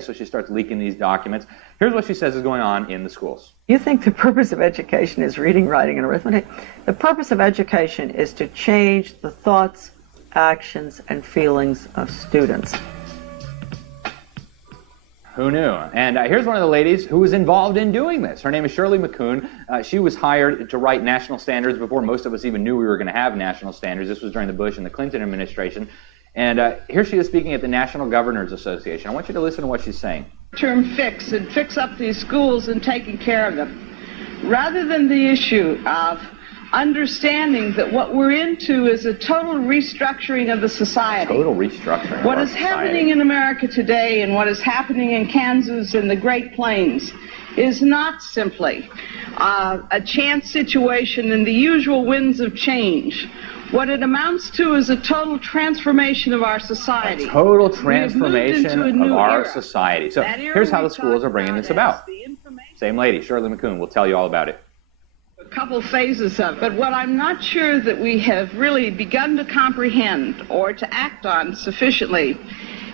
So she starts leaking these documents. Here's what she says is going on in the schools. You think the purpose of education is reading, writing, and arithmetic? The purpose of education is to change the thoughts, actions, and feelings of students. Who knew? And here's one of the ladies who was involved in doing this. Her name is Shirley McCoon. She was hired to write national standards before most of us even knew we were going to have national standards. This was during the Bush and the Clinton administration. And here she is speaking at the National Governors Association. I want you to listen to what she's saying. Term fix and fix up these schools and taking care of them, rather than the issue of understanding that what we're into is a total restructuring of the society. Total restructuring. What is happening in America today and what is happening in Kansas and the Great Plains is not simply a chance situation in the usual winds of change. What it amounts to is a total transformation of our society. A total transformation of our society. So here's how the schools are bringing this about. Same lady, Shirley McCoon, will tell you all about it. A couple phases of it. But what I'm not sure that we have really begun to comprehend or to act on sufficiently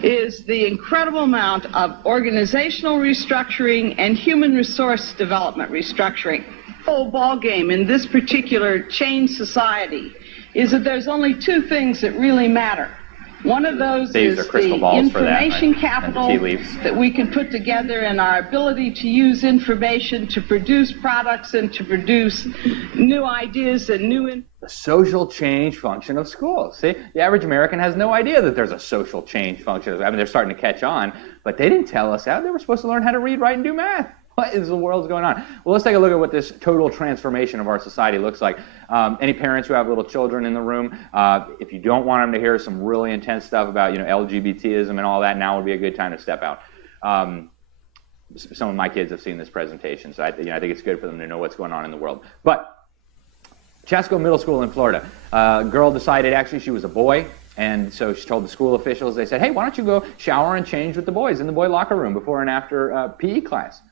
is the incredible amount of organizational restructuring and human resource development restructuring. The whole ballgame in this particular changed society is that there's only two things that really matter. One of those is the information capital that we can put together and our ability to use information to produce products and to produce new ideas and new... The social change function of schools. See, the average American has no idea that there's a social change function. I mean, they're starting to catch on, but they didn't tell us how. They were supposed to learn how to read, write, and do math. What is the world's going on? Well, let's take a look at what this total transformation of our society looks like. Any parents who have little children in the room, if you don't want them to hear some really intense stuff about, LGBTism and all that, now would be a good time to step out. Some of my kids have seen this presentation, so I think it's good for them to know what's going on in the world. But Chasco Middle School in Florida, a girl decided actually she was a boy. And so she told the school officials, they said, hey, why don't you go shower and change with the boys in the boy locker room before and after PE class?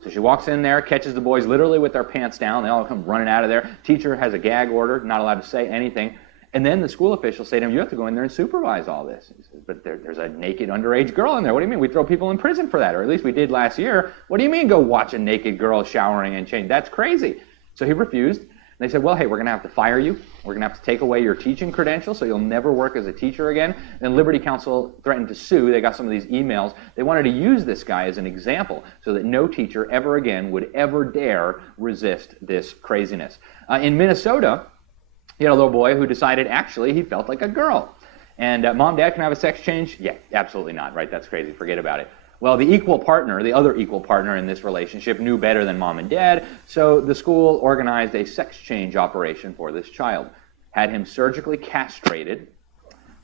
So she walks in there, catches the boys literally with their pants down. They all come running out of there. Teacher has a gag order, not allowed to say anything. And then the school officials say to him, you have to go in there and supervise all this. He says, but there's a naked underage girl in there. What do you mean? We throw people in prison for that, or at least we did last year. What do you mean go watch a naked girl showering and change? That's crazy. So he refused. They said, well, hey, we're going to have to fire you. We're going to have to take away your teaching credentials so you'll never work as a teacher again. And Liberty Counsel threatened to sue. They got some of these emails. They wanted to use this guy as an example so that no teacher ever again would ever dare resist this craziness. In Minnesota, you had a little boy who decided actually he felt like a girl. And mom, dad can have a sex change? Yeah, absolutely not, right? That's crazy. Forget about it. Well, the equal partner, the other equal partner in this relationship, knew better than mom and dad, so the school organized a sex change operation for this child. Had him surgically castrated,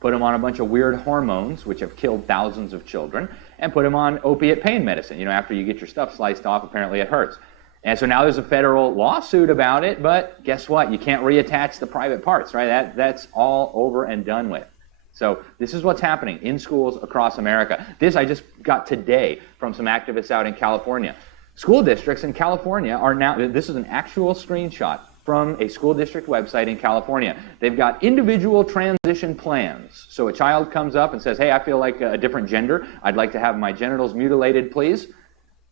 put him on a bunch of weird hormones, which have killed thousands of children, and put him on opiate pain medicine. After you get your stuff sliced off, apparently it hurts. And so now there's a federal lawsuit about it, but guess what? You can't reattach the private parts, right? That's all over and done with. So this is what's happening in schools across America. This I just got today from some activists out in California. School districts in California are now, this is an actual screenshot from a school district website in California. They've got individual transition plans. So a child comes up and says, hey, I feel like a different gender. I'd like to have my genitals mutilated, please.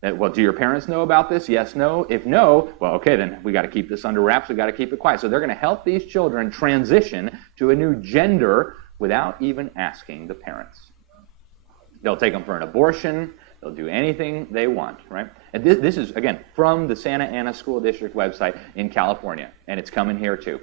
Well, do your parents know about this? Yes, no. If no, well, okay, then we got to keep this under wraps. We got to keep it quiet. So they're going to help these children transition to a new gender without even asking the parents. They'll take them for an abortion. They'll do anything they want, right? And this is, again, from the Santa Ana School District website in California, and it's coming here too.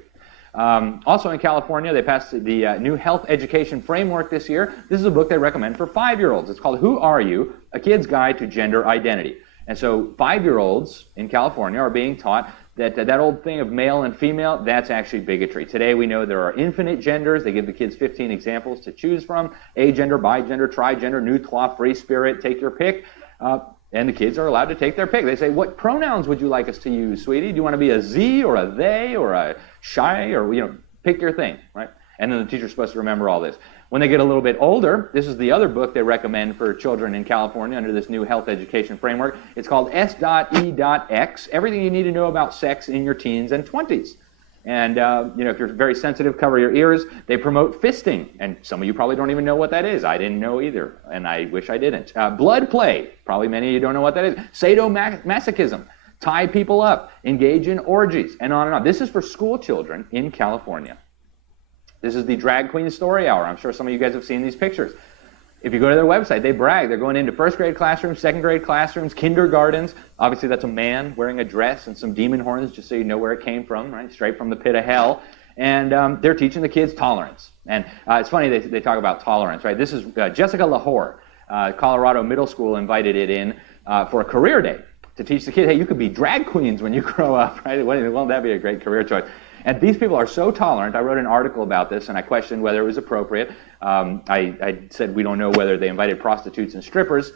Also in California, they passed the new health education framework this year. This is a book they recommend for 5-year-olds. It's called Who Are You? A Kid's Guide to Gender Identity. And so 5-year-olds in California are being taught that old thing of male and female, that's actually bigotry. Today we know there are infinite genders. They give the kids 15 examples to choose from. Agender, bigender, trigender, new trois, free spirit, take your pick. And the kids are allowed to take their pick. They say, what pronouns would you like us to use, sweetie? Do you want to be a Z or a they or a shy or, pick your thing, right? And then the teacher's supposed to remember all this. When they get a little bit older, this is the other book they recommend for children in California under this new health education framework. It's called S.E.X, Everything You Need to Know About Sex in Your Teens and 20s. And if you're very sensitive, cover your ears. They promote fisting, and some of you probably don't even know what that is. I didn't know either, and I wish I didn't. Blood play, probably many of you don't know what that is. Sadomasochism, tie people up, engage in orgies, and on and on. This is for school children in California. This is the Drag Queen Story Hour. I'm sure some of you guys have seen these pictures. If you go to their website, they brag. They're going into first grade classrooms, second grade classrooms, kindergartens. Obviously, that's a man wearing a dress and some demon horns, just so you know where it came from, right? Straight from the pit of hell. And they're teaching the kids tolerance. And it's funny they talk about tolerance, right? This is Jessica Lahore, Colorado Middle School invited it in for a career day to teach the kids, hey, you could be drag queens when you grow up, right? Won't that be a great career choice? And these people are so tolerant. I wrote an article about this, and I questioned whether it was appropriate. I said we don't know whether they invited prostitutes and strippers.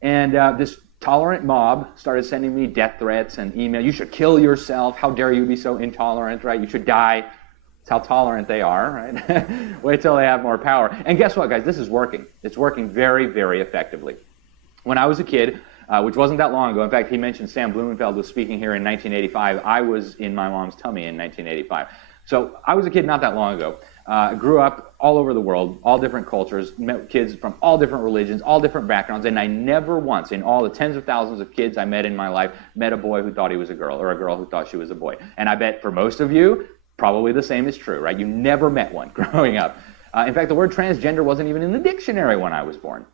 And this tolerant mob started sending me death threats and email. You should kill yourself. How dare you be so intolerant, right? You should die. That's how tolerant they are, right? Wait till they have more power. And guess what, guys? This is working. It's working very, very effectively. When I was a kid, which wasn't that long ago. In fact, he mentioned Sam Blumenfeld was speaking here in 1985. I was in my mom's tummy in 1985. So I was a kid not that long ago. Grew up all over the world, all different cultures, met kids from all different religions, all different backgrounds, and I never once, in all the tens of thousands of kids I met in my life, met a boy who thought he was a girl or a girl who thought she was a boy. And I bet for most of you, probably the same is true, right? You never met one growing up. In fact, the word transgender wasn't even in the dictionary when I was born.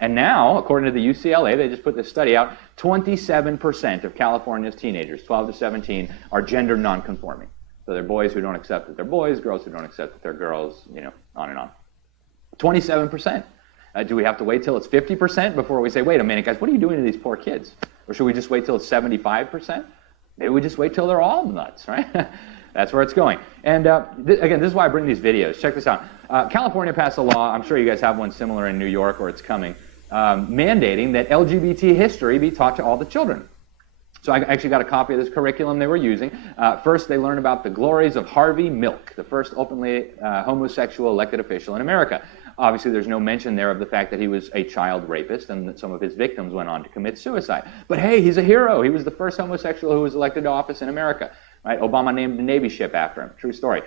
And now, according to the UCLA, they just put this study out, 27% of California's teenagers, 12 to 17, are gender nonconforming. So they're boys who don't accept that they're boys, girls who don't accept that they're girls, on and on. 27%. Do we have to wait till it's 50% before we say, wait a minute, guys, what are you doing to these poor kids? Or should we just wait till it's 75%? Maybe we just wait till they're all nuts, right? That's where it's going. And again, this is why I bring these videos. Check this out. California passed a law, I'm sure you guys have one similar in New York or it's coming, mandating that LGBT history be taught to all the children. So I actually got a copy of this curriculum they were using. First, they learned about the glories of Harvey Milk, the first openly homosexual elected official in America. Obviously, there's no mention there of the fact that he was a child rapist and that some of his victims went on to commit suicide. But hey, he's a hero. He was the first homosexual who was elected to office in America. Right? Obama named a Navy ship after him. True story.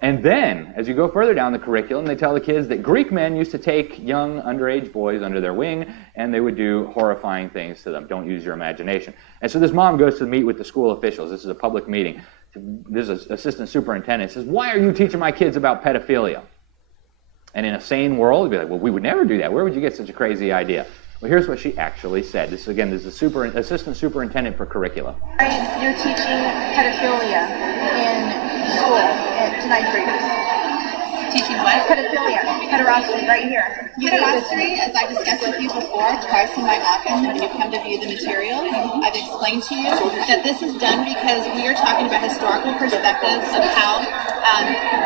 And then, as you go further down the curriculum, they tell the kids that Greek men used to take young underage boys under their wing, and they would do horrifying things to them. Don't use your imagination. And so this mom goes to meet with the school officials. This is a public meeting. This is assistant superintendent. Says, why are you teaching my kids about pedophilia? And in a sane world, you'd be like, well, we would never do that. Where would you get such a crazy idea? Well, here's what she actually said. This is the assistant superintendent for curriculum. You're teaching pedophilia in school to ninth graders. Teaching what? Pedophilia, pederasty, right here. Pederasty, as I discussed with you before, twice in my office when you come to view the materials, I've explained to you that this is done because we are talking about historical perspectives of how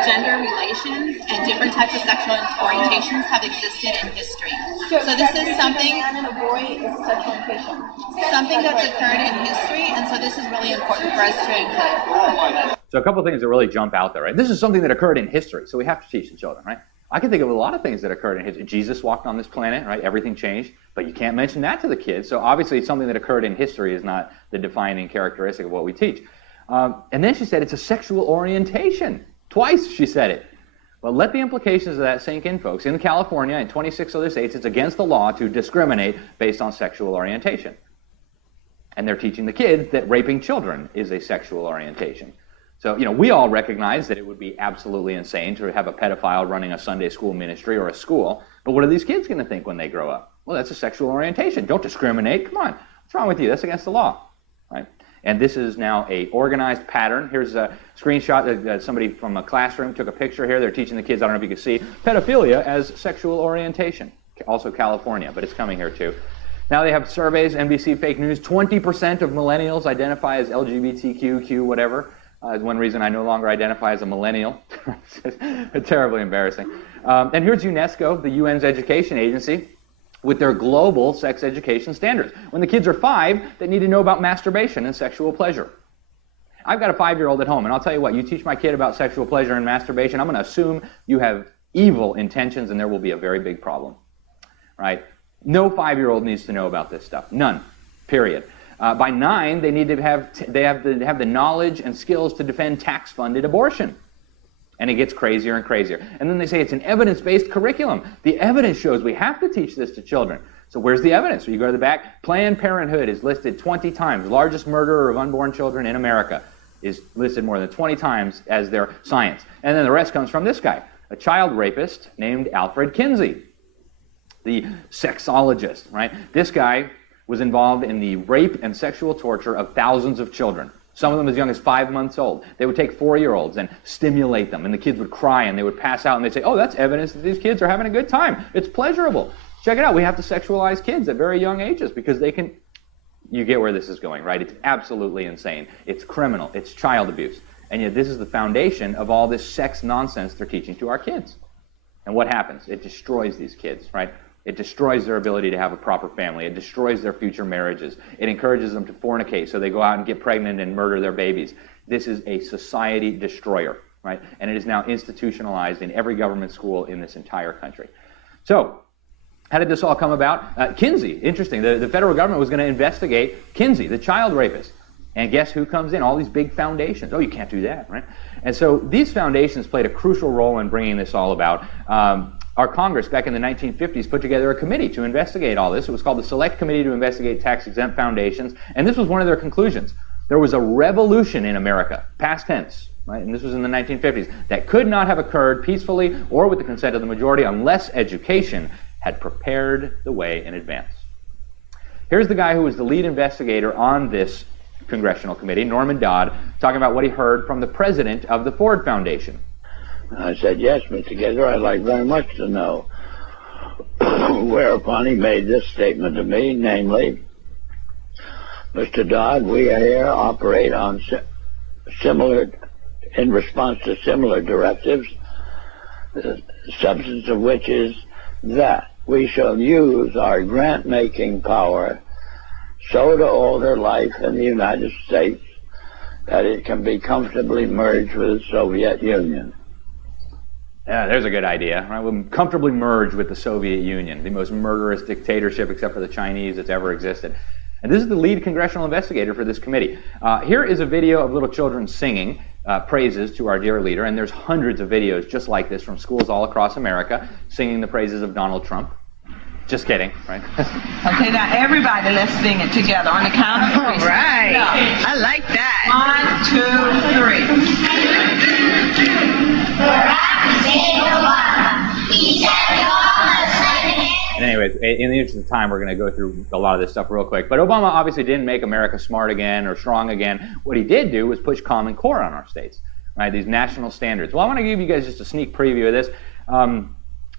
gender relations and different types of sexual orientations have existed in history. So this is something, a man and a boy is a sexual orientation. Something that's occurred in history, and so this is really important for us to include. So a couple of things that really jump out there, right? This is something that occurred in history, so we have to teach the children, right? I can think of a lot of things that occurred in history. Jesus walked on this planet, right? Everything changed, but you can't mention that to the kids. So obviously something that occurred in history is not the defining characteristic of what we teach. And then she said it's a sexual orientation. Twice she said it. Well, let the implications of that sink in, folks. In California and 26 other states, it's against the law to discriminate based on sexual orientation. And they're teaching the kids that raping children is a sexual orientation. So, we all recognize that it would be absolutely insane to have a pedophile running a Sunday school ministry or a school. But what are these kids going to think when they grow up? Well, that's a sexual orientation. Don't discriminate. Come on. What's wrong with you? That's against the law, right? And this is now a organized pattern. Here's a screenshot. Somebody from a classroom took a picture here. They're teaching the kids, I don't know if you can see, pedophilia as sexual orientation. Also California, but it's coming here too. Now they have surveys, NBC Fake News. 20% of millennials identify as LGBTQ, whatever. One reason I no longer identify as a millennial. It's terribly embarrassing. And here's UNESCO, the UN's education agency, with their global sex education standards. When the kids are 5, they need to know about masturbation and sexual pleasure. I've got a 5-year-old at home, and I'll tell you what, you teach my kid about sexual pleasure and masturbation, I'm going to assume you have evil intentions, and there will be a very big problem. Right? No 5-year-old needs to know about this stuff. None. Period. By 9, they need to have the knowledge and skills to defend tax-funded abortion. And it gets crazier and crazier. And then they say it's an evidence-based curriculum. The evidence shows we have to teach this to children. So where's the evidence? So you go to the back. Planned Parenthood is listed 20 times. Largest murderer of unborn children in America is listed more than 20 times as their science. And then the rest comes from this guy, a child rapist named Alfred Kinsey, the sexologist, right? This guy was involved in the rape and sexual torture of thousands of children. Some of them as young as 5 months old. They would take 4-year-olds and stimulate them, and the kids would cry, and they would pass out, and they'd say, oh, that's evidence that these kids are having a good time. It's pleasurable. Check it out. We have to sexualize kids at very young ages because they can... You get where this is going, right? It's absolutely insane. It's criminal. It's child abuse. And yet this is the foundation of all this sex nonsense they're teaching to our kids. And what happens? It destroys these kids, right? It destroys their ability to have a proper family. It destroys their future marriages. It encourages them to fornicate, so they go out and get pregnant and murder their babies. This is a society destroyer, right? And it is now institutionalized in every government school in this entire country. So, how did this all come about? Kinsey, interesting. The federal government was going to investigate Kinsey, the child rapist. And guess who comes in? All these big foundations. Oh, you can't do that, right? And so these foundations played a crucial role in bringing this all about. Our Congress, back in the 1950s, put together a committee to investigate all this. It was called the Select Committee to Investigate Tax-Exempt Foundations, and this was one of their conclusions. There was a revolution in America, past tense, right? And this was in the 1950s, that could not have occurred peacefully or with the consent of the majority unless education had prepared the way in advance. Here's the guy who was the lead investigator on this congressional committee, Norman Dodd, talking about what he heard from the president of the Ford Foundation. I said, yes, Mr. Gator, I'd like very much to know. Whereupon he made this statement to me, namely, Mr. Dodd, we here operate on in response to similar directives, the substance of which is that we shall use our grant-making power so to alter life in the United States that it can be comfortably merged with the Soviet Union. Yeah, there's a good idea. Right? We'll comfortably merge with the Soviet Union, the most murderous dictatorship except for the Chinese that's ever existed. And this is the lead congressional investigator for this committee. Here is a video of little children singing praises to our dear leader, and there's hundreds of videos just like this from schools all across America singing the praises of Donald Trump. Just kidding, right? Okay, now everybody, let's sing it together on the count of 3. All right. Yeah. I like that. 1, 2, 3. And anyways, in the interest of time, we're going to go through a lot of this stuff real quick. But Obama obviously didn't make America smart again or strong again. What he did do was push Common Core on our states, right? These national standards. Well, I want to give you guys just a sneak preview of this.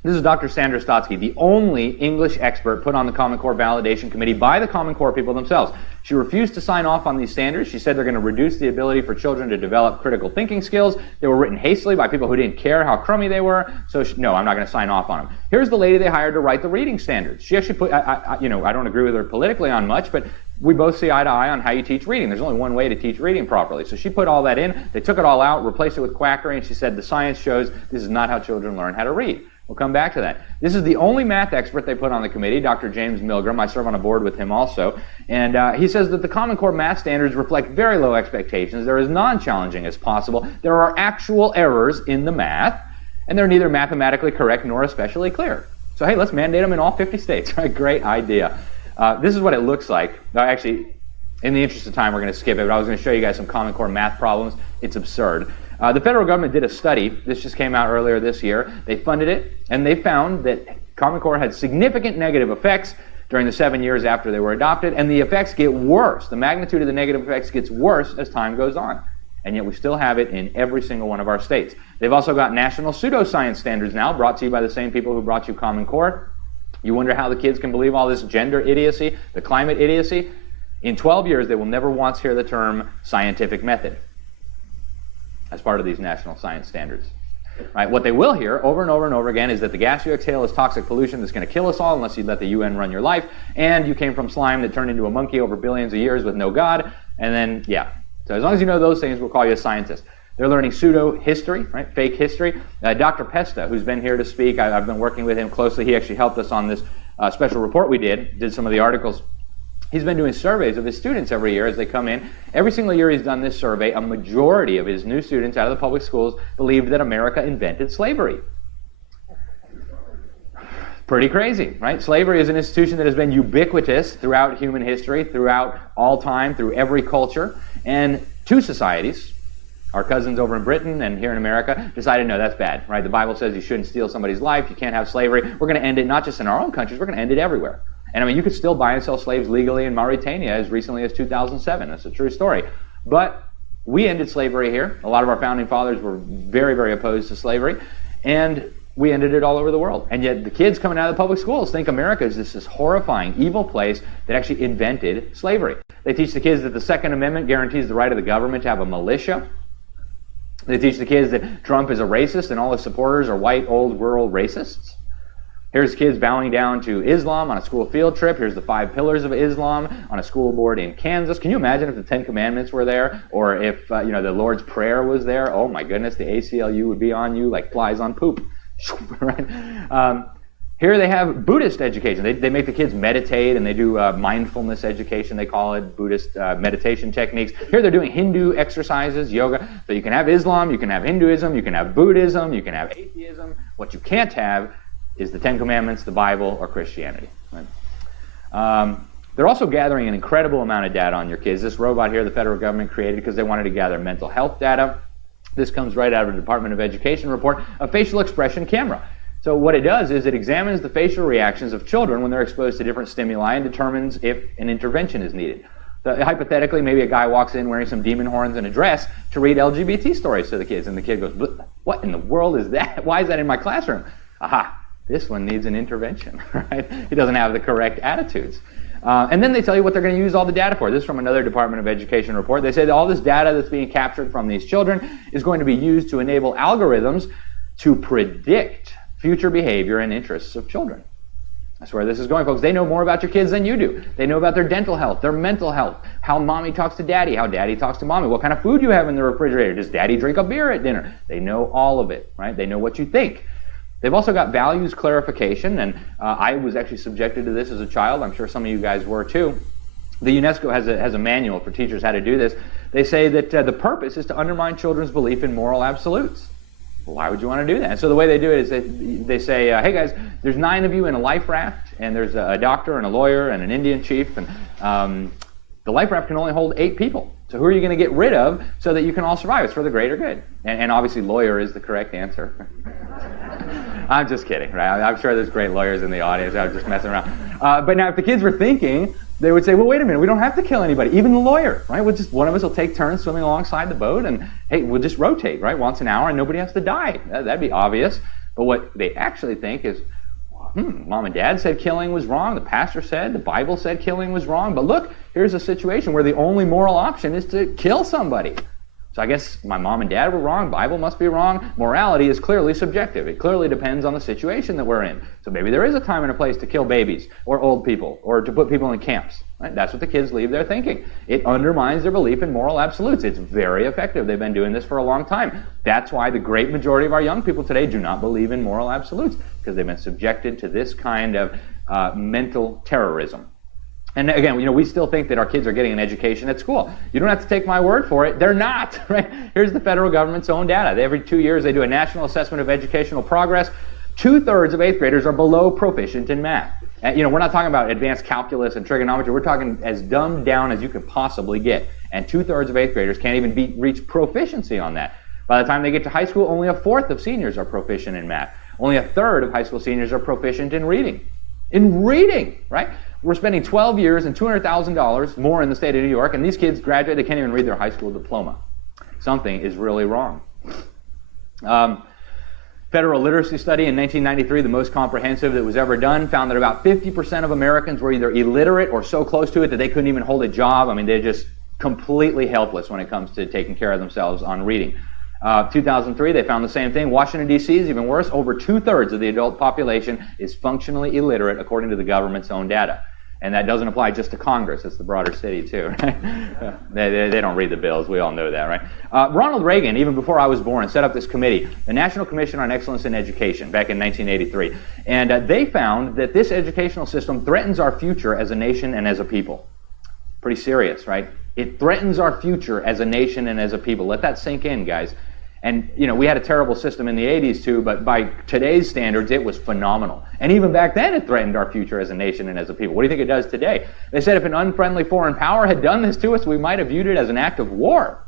This is Dr. Sandra Stotsky, the only English expert put on the Common Core Validation Committee by the Common Core people themselves. She refused to sign off on these standards. She said they're going to reduce the ability for children to develop critical thinking skills. They were written hastily by people who didn't care how crummy they were. So no, I'm not going to sign off on them. Here's the lady they hired to write the reading standards. She actually put, I don't agree with her politically on much, but we both see eye to eye on how you teach reading. There's only one way to teach reading properly. So she put all that in. They took it all out, replaced it with quackery, and she said the science shows this is not how children learn how to read. We'll come back to that. This is the only math expert they put on the committee, Dr. James Milgram. I serve on a board with him also. And he says that the Common Core math standards reflect very low expectations. They're as non-challenging as possible. There are actual errors in the math, and they're neither mathematically correct nor especially clear. So hey, let's mandate them in all 50 states. Right? Great idea. This is what it looks like. Actually, in the interest of time, we're going to skip it, but I was going to show you guys some Common Core math problems. It's absurd. The federal government did a study. This just came out earlier this year. They funded it, and they found that Common Core had significant negative effects during the 7 years after they were adopted, and the effects get worse. The magnitude of the negative effects gets worse as time goes on, and yet we still have it in every single one of our states. They've also got national pseudoscience standards now, brought to you by the same people who brought you Common Core. You wonder how the kids can believe all this gender idiocy, the climate idiocy? In 12 years, they will never once hear the term scientific method as part of these national science standards. Right? What they will hear over and over and over again is that the gas you exhale is toxic pollution that's going to kill us all unless you let the UN run your life, and you came from slime that turned into a monkey over billions of years with no God, and then, yeah. So as long as you know those things, we'll call you a scientist. They're learning pseudo-history, right? Fake history. Dr. Pesta, who's been here to speak, I've been working with him closely. He actually helped us on this special report we did some of the articles. He's been doing surveys of his students every year as they come in. Every single year he's done this survey, a majority of his new students out of the public schools believed that America invented slavery. Pretty crazy, right? Slavery is an institution that has been ubiquitous throughout human history, throughout all time, through every culture. And two societies, our cousins over in Britain and here in America, decided, no, that's bad, right? The Bible says you shouldn't steal somebody's life, you can't have slavery. We're going to end it not just in our own countries, we're going to end it everywhere. And I mean, you could still buy and sell slaves legally in Mauritania as recently as 2007. That's a true story. But we ended slavery here. A lot of our founding fathers were very, very opposed to slavery. And we ended it all over the world. And yet the kids coming out of the public schools think America is this horrifying, evil place that actually invented slavery. They teach the kids that the Second Amendment guarantees the right of the government to have a militia. They teach the kids that Trump is a racist and all his supporters are white, old, rural racists. Here's kids bowing down to Islam on a school field trip. Here's the 5 pillars of Islam on a school board in Kansas. Can you imagine if the 10 Commandments were there, or if the Lord's Prayer was there? Oh my goodness, the ACLU would be on you like flies on poop. Right? Here they have Buddhist education. They make the kids meditate, and they do mindfulness education, they call it, Buddhist meditation techniques. Here they're doing Hindu exercises, yoga. So you can have Islam, you can have Hinduism, you can have Buddhism, you can have atheism. What you can't have is the 10 Commandments, the Bible, or Christianity. Right? They're also gathering an incredible amount of data on your kids. This robot here the federal government created because they wanted to gather mental health data. This comes right out of the Department of Education report, a facial expression camera. So what it does is it examines the facial reactions of children when they're exposed to different stimuli and determines if an intervention is needed. So hypothetically, maybe a guy walks in wearing some demon horns and a dress to read LGBT stories to the kids, and the kid goes, "What in the world is that? Why is that in my classroom?" Aha, this one needs an intervention, right? He doesn't have the correct attitudes. And then they tell you what they're going to use all the data for. This is from another Department of Education report. They say that all this data that's being captured from these children is going to be used to enable algorithms to predict future behavior and interests of children. That's where this is going, folks. They know more about your kids than you do. They know about their dental health, their mental health, how mommy talks to daddy, how daddy talks to mommy, what kind of food you have in the refrigerator. Does daddy drink a beer at dinner? They know all of it, right? They know what you think. They've also got values clarification, and I was actually subjected to this as a child. I'm sure some of you guys were too. The UNESCO has a manual for teachers how to do this. They say that the purpose is to undermine children's belief in moral absolutes. Well, why would you want to do that? And so the way they do it is they say, hey guys, there's 9 of you in a life raft, and there's a doctor and a lawyer and an Indian chief, and the life raft can only hold 8 people. So who are you going to get rid of so that you can all survive? It's for the greater good. And obviously lawyer is the correct answer. I'm just kidding, right? I'm sure there's great lawyers in the audience. I'm just messing around. But now if the kids were thinking, they would say, well, wait a minute, we don't have to kill anybody, even the lawyer, right? One of us will take turns swimming alongside the boat, and hey, we'll just rotate, right, once an hour, and nobody has to die. That'd be obvious. But what they actually think is, mom and dad said killing was wrong, the pastor said, the Bible said killing was wrong, but look, here's a situation where the only moral option is to kill somebody. So I guess my mom and dad were wrong, Bible must be wrong. Morality is clearly subjective. It clearly depends on the situation that we're in. So maybe there is a time and a place to kill babies or old people or to put people in camps. Right? That's what the kids leave there thinking. It undermines their belief in moral absolutes. It's very effective. They've been doing this for a long time. That's why the great majority of our young people today do not believe in moral absolutes, because they've been subjected to this kind of mental terrorism. And again, we still think that our kids are getting an education at school. You don't have to take my word for it. They're not, right? Here's the federal government's own data. Every 2 years, they do a national assessment of educational progress. 2/3 of 8th graders are below proficient in math. And, we're not talking about advanced calculus and trigonometry. We're talking as dumbed down as you could possibly get. And 2/3 of 8th graders can't even reach proficiency on that. By the time they get to high school, only 1/4 of seniors are proficient in math. Only 1/3 of high school seniors are proficient in reading. In reading, right? We're spending 12 years and $200,000 more in the state of New York, and these kids graduate, they can't even read their high school diploma. Something is really wrong. Federal literacy study in 1993, the most comprehensive that was ever done, found that about 50% of Americans were either illiterate or so close to it that they couldn't even hold a job. I mean, they're just completely helpless when it comes to taking care of themselves on reading. 2003, they found the same thing. Washington, D.C. is even worse. Over 2/3 of the adult population is functionally illiterate, according to the government's own data. And that doesn't apply just to Congress. It's the broader city, too. Right? They don't read the bills. We all know that, right? Ronald Reagan, even before I was born, set up this committee, the National Commission on Excellence in Education, back in 1983. And they found that this educational system threatens our future as a nation and as a people. Pretty serious, right? It threatens our future as a nation and as a people. Let that sink in, guys. And, we had a terrible system in the 80s too, but by today's standards, it was phenomenal. And even back then, it threatened our future as a nation and as a people. What do you think it does today? They said if an unfriendly foreign power had done this to us, we might have viewed it as an act of war.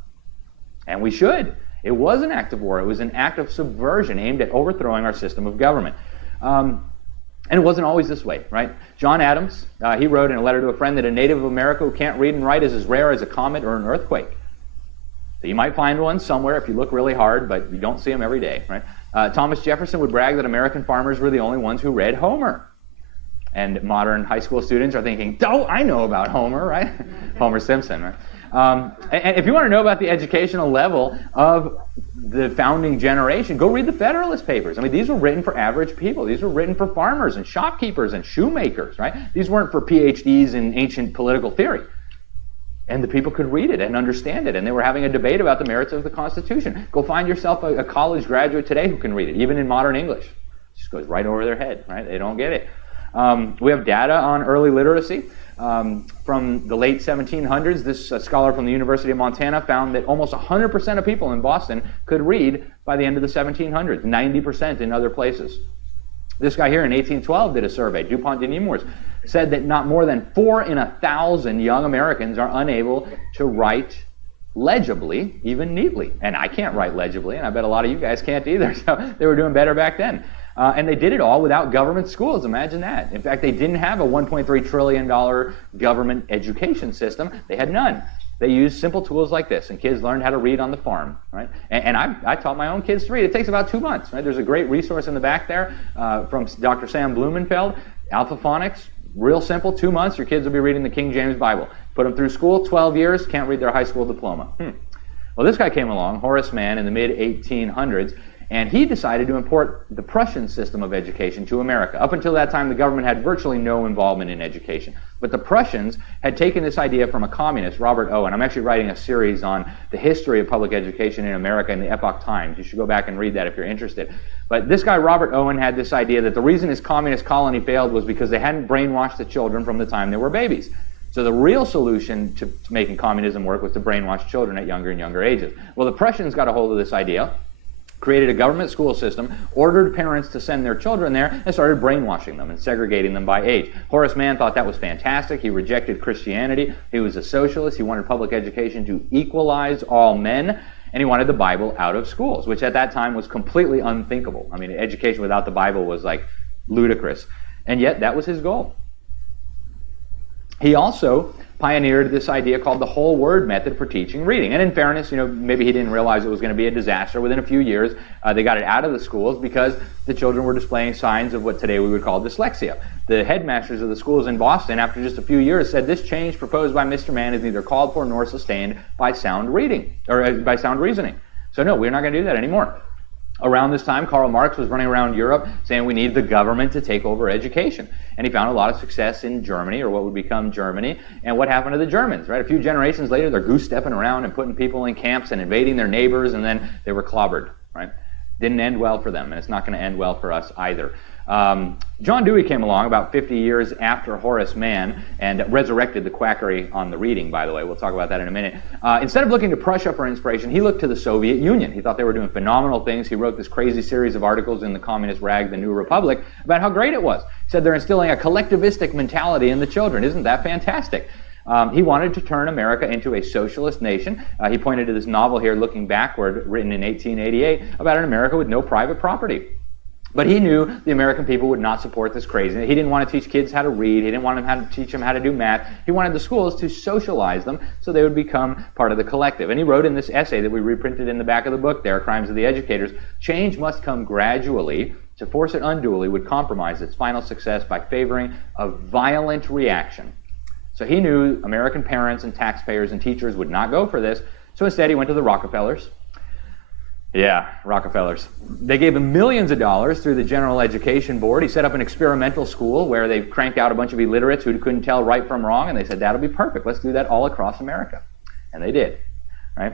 And we should. It was an act of war. It was an act of subversion aimed at overthrowing our system of government. And it wasn't always this way, right? John Adams, he wrote in a letter to a friend that a native of America who can't read and write is as rare as a comet or an earthquake. So you might find one somewhere if you look really hard, but you don't see them every day, right? Thomas Jefferson would brag that American farmers were the only ones who read Homer. And modern high school students are thinking, oh, I know about Homer, right? Homer Simpson, right? And if you want to know about the educational level of the founding generation, go read the Federalist Papers. I mean, these were written for average people. These were written for farmers and shopkeepers and shoemakers, right? These weren't for PhDs in ancient political theory. And the people could read it and understand it, and they were having a debate about the merits of the Constitution. Go find yourself a college graduate today who can read it, even in modern English. It just goes right over their head, right? They don't get it. We have data on early literacy. From the late 1700s, this scholar from the University of Montana found that almost 100% of people in Boston could read by the end of the 1700s, 90% in other places. This guy here in 1812 did a survey, DuPont de Nemours, said that not more than 4 in 1,000 young Americans are unable to write legibly, even neatly. And I can't write legibly, and I bet a lot of you guys can't either, so they were doing better back then. And they did it all without government schools. Imagine that. In fact, they didn't have a $1.3 trillion government education system. They had none. They used simple tools like this, and kids learned how to read on the farm, right? And I taught my own kids to read. It takes about 2 months, right? There's a great resource in the back there from Dr. Sam Blumenfeld, Alphaphonics. Real simple, 2 months, your kids will be reading the King James Bible. Put them through school, 12 years, can't read their high school diploma. Well, this guy came along, Horace Mann, in the mid-1800s, and he decided to import the Prussian system of education to America. Up until that time, the government had virtually no involvement in education. But the Prussians had taken this idea from a communist, Robert Owen. I'm actually writing a series on the history of public education in America in the Epoch Times. You should go back and read that if you're interested. But this guy, Robert Owen, had this idea that the reason his communist colony failed was because they hadn't brainwashed the children from the time they were babies. So the real solution to making communism work was to brainwash children at younger and younger ages. Well, the Prussians got a hold of this idea, created a government school system, ordered parents to send their children there, and started brainwashing them and segregating them by age. Horace Mann thought that was fantastic. He rejected Christianity. He was a socialist. He wanted public education to equalize all men, and he wanted the Bible out of schools, which at that time was completely unthinkable. I mean, education without the Bible was like ludicrous. And yet, that was his goal. He also pioneered this idea called the whole word method for teaching reading. And in fairness, maybe he didn't realize it was going to be a disaster. Within a few years, they got it out of the schools because the children were displaying signs of what today we would call dyslexia. The headmasters of the schools in Boston, after just a few years, said this change proposed by Mr. Mann is neither called for nor sustained by sound reading, or by sound reasoning. So no, we're not going to do that anymore. Around this time, Karl Marx was running around Europe saying we need the government to take over education. And he found a lot of success in Germany, or what would become Germany. And what happened to the Germans, right? A few generations later, they're goose-stepping around and putting people in camps and invading their neighbors, and then they were clobbered, right? Didn't end well for them, and it's not going to end well for us either. John Dewey came along about 50 years after Horace Mann and resurrected the quackery on the reading, by the way. We'll talk about that in a minute. Instead of looking to Prussia for inspiration, he looked to the Soviet Union. He thought they were doing phenomenal things. He wrote this crazy series of articles in the communist rag, The New Republic, about how great it was. He said they're instilling a collectivistic mentality in the children. Isn't that fantastic? He wanted to turn America into a socialist nation. He pointed to this novel here, Looking Backward, written in 1888, about an America with no private property. But he knew the American people would not support this craziness. He didn't want to teach kids how to read. He didn't want to teach them how to do math. He wanted the schools to socialize them so they would become part of the collective. And he wrote in this essay that we reprinted in the back of the book there, Crimes of the Educators, change must come gradually. To force it unduly would compromise its final success by favoring a violent reaction. So he knew American parents and taxpayers and teachers would not go for this. So instead he went to the Rockefellers. Yeah, Rockefellers. They gave him millions of dollars through the General Education Board. He set up an experimental school where they cranked out a bunch of illiterates who couldn't tell right from wrong, and they said, that'll be perfect. Let's do that all across America. And they did, right?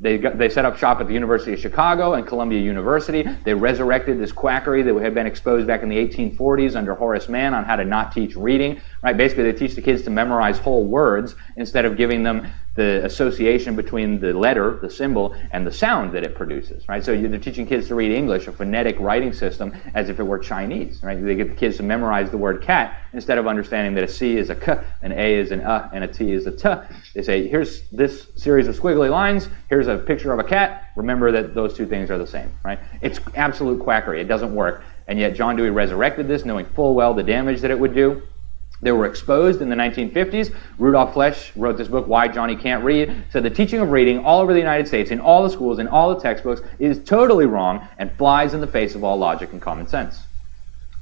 They set up shop at the University of Chicago and Columbia University. They resurrected this quackery that had been exposed back in the 1840s under Horace Mann on how to not teach reading. right? Basically, they teach the kids to memorize whole words instead of giving them the association between the letter, the symbol, and the sound that it produces, right? So they're teaching kids to read English, a phonetic writing system, as if it were Chinese, right? They get the kids to memorize the word cat instead of understanding that a C is a K, an A is an and a T is a T. They say, here's this series of squiggly lines, here's a picture of a cat, remember that those two things are the same, right? It's absolute quackery. It doesn't work. And yet John Dewey resurrected this, knowing full well the damage that it would do. They were exposed in the 1950s. Rudolf Flesch wrote this book, Why Johnny Can't Read, said the teaching of reading all over the United States, in all the schools, in all the textbooks, is totally wrong and flies in the face of all logic and common sense.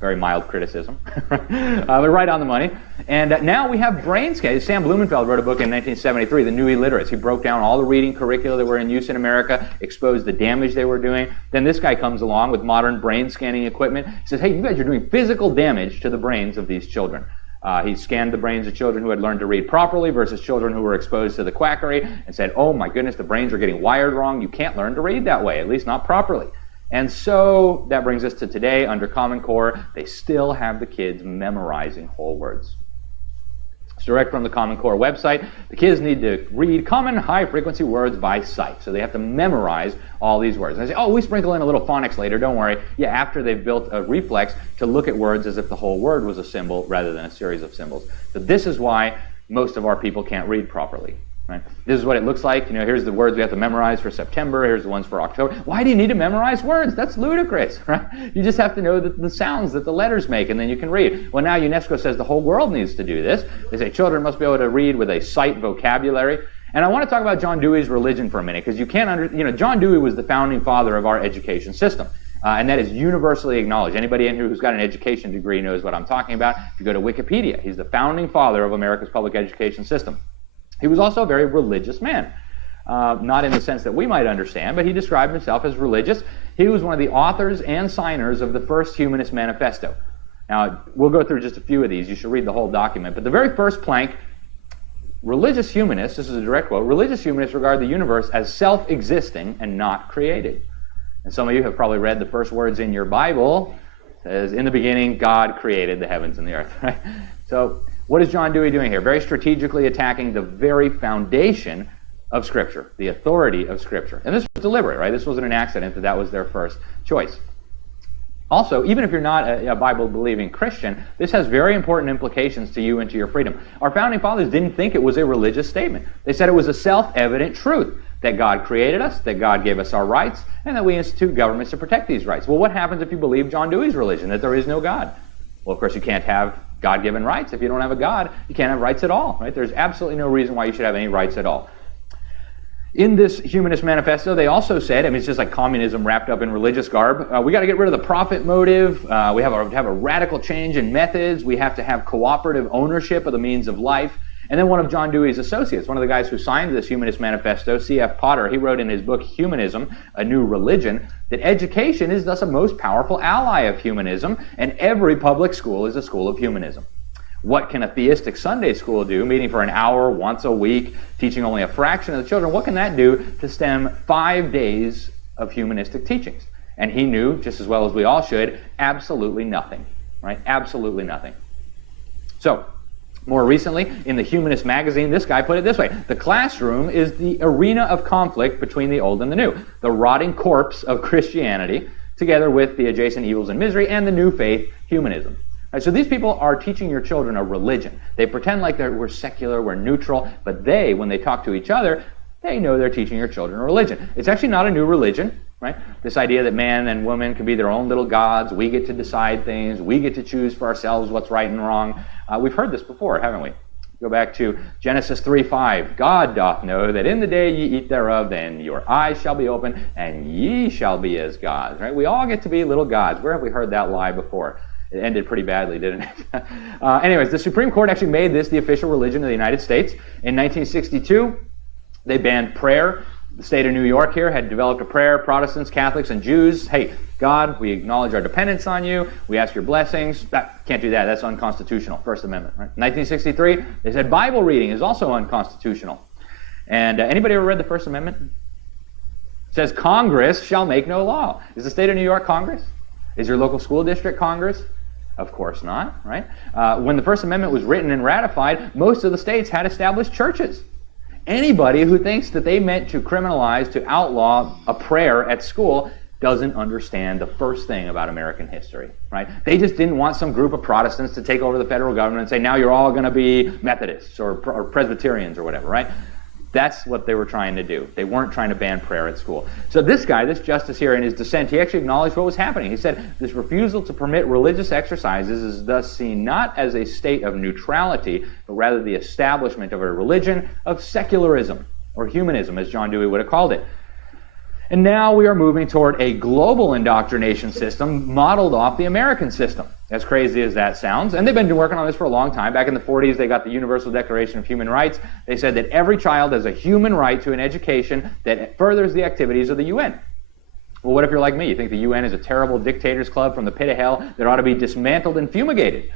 Very mild criticism, but right on the money. And now we have brain scans. Sam Blumenfeld wrote a book in 1973, The New Illiterates. He broke down all the reading curricula that were in use in America, exposed the damage they were doing. Then this guy comes along with modern brain scanning equipment. He says, hey, you guys are doing physical damage to the brains of these children. He scanned the brains of children who had learned to read properly versus children who were exposed to the quackery and said, oh my goodness, the brains are getting wired wrong. You can't learn to read that way, at least not properly. And so that brings us to today. Under Common Core, they still have the kids memorizing whole words. It's direct from the Common Core website. The kids need to read common high-frequency words by sight. So they have to memorize all these words. And I say, oh, we sprinkle in a little phonics later, don't worry. Yeah, after they've built a reflex to look at words as if the whole word was a symbol rather than a series of symbols. So this is why most of our people can't read properly. Right? This is what it looks like. Here's the words we have to memorize for September. Here's the ones for October. Why do you need to memorize words? That's ludicrous, right? You just have to know the sounds that the letters make, and then you can read. Well, now UNESCO says the whole world needs to do this. They say children must be able to read with a sight vocabulary. And I want to talk about John Dewey's religion for a minute, because you can't John Dewey was the founding father of our education system. And that is universally acknowledged. Anybody in here who's got an education degree knows what I'm talking about. If you go to Wikipedia, he's the founding father of America's public education system. He was also a very religious man, not in the sense that we might understand, but he described himself as religious. He was one of the authors and signers of the first Humanist Manifesto. Now, we'll go through just a few of these. You should read the whole document. But the very first plank, religious humanists, this is a direct quote, religious humanists regard the universe as self-existing and not created. And some of you have probably read the first words in your Bible. It says, in the beginning, God created the heavens and the earth. Right? So, what is John Dewey doing here? Very strategically attacking the very foundation of Scripture, the authority of Scripture. And this was deliberate, right? This wasn't an accident that was their first choice. Also, even if you're not a Bible-believing Christian, this has very important implications to you and to your freedom. Our founding fathers didn't think it was a religious statement. They said it was a self-evident truth that God created us, that God gave us our rights, and that we institute governments to protect these rights. Well, what happens if you believe John Dewey's religion, that there is no God? Well, of course, you can't have God-given rights. If you don't have a God, you can't have rights at all, right? There's absolutely no reason why you should have any rights at all. In this Humanist Manifesto, they also said, it's just like communism wrapped up in religious garb, we got to get rid of the profit motive, we have a radical change in methods, we have to have cooperative ownership of the means of life. And then one of John Dewey's associates, one of the guys who signed this Humanist Manifesto, C.F. Potter, he wrote in his book, Humanism, A New Religion, that education is thus a most powerful ally of humanism, and every public school is a school of humanism. What can a theistic Sunday school do, meeting for an hour once a week, teaching only a fraction of the children? What can that do to stem 5 days of humanistic teachings? And he knew, just as well as we all should, absolutely nothing, right? Absolutely nothing. So, more recently, in the Humanist magazine, this guy put it this way: the classroom is the arena of conflict between the old and the new, the rotting corpse of Christianity, together with the adjacent evils and misery, and the new faith, humanism. Right, so these people are teaching your children a religion. They pretend like we're secular, we're neutral, but they, when they talk to each other, they know they're teaching your children a religion. It's actually not a new religion, right? This idea that man and woman can be their own little gods, we get to decide things, we get to choose for ourselves what's right and wrong. We've heard this before, haven't we? Go back to Genesis 3:5. God doth know that in the day ye eat thereof, then your eyes shall be open, and ye shall be as gods. Right? We all get to be little gods. Where have we heard that lie before? It ended pretty badly, didn't it? Anyways, the Supreme Court actually made this the official religion of the United States. In 1962, they banned prayer. The state of New York here had developed a prayer, Protestants, Catholics, and Jews. Hey, God, we acknowledge our dependence on you. We ask your blessings. Can't do that. That's unconstitutional. First Amendment. Right? 1963, they said Bible reading is also unconstitutional. And anybody ever read the First Amendment? It says Congress shall make no law. Is the state of New York Congress? Is your local school district Congress? Of course not, right? When the First Amendment was written and ratified, most of the states had established churches. Anybody who thinks that they meant to criminalize, to outlaw a prayer at school doesn't understand the first thing about American history, right? They just didn't want some group of Protestants to take over the federal government and say, now you're all going to be Methodists or Presbyterians or whatever, right? That's what they were trying to do. They weren't trying to ban prayer at school. So this guy, this justice here, in his dissent, he actually acknowledged what was happening. He said, this refusal to permit religious exercises is thus seen not as a state of neutrality, but rather the establishment of a religion of secularism, or humanism, as John Dewey would have called it. And now we are moving toward a global indoctrination system modeled off the American system, as crazy as that sounds. And they've been working on this for a long time. Back in the 40s, they got the Universal Declaration of Human Rights. They said that every child has a human right to an education that furthers the activities of the UN. Well, what if you're like me? You think the UN is a terrible dictators club from the pit of hell that ought to be dismantled and fumigated?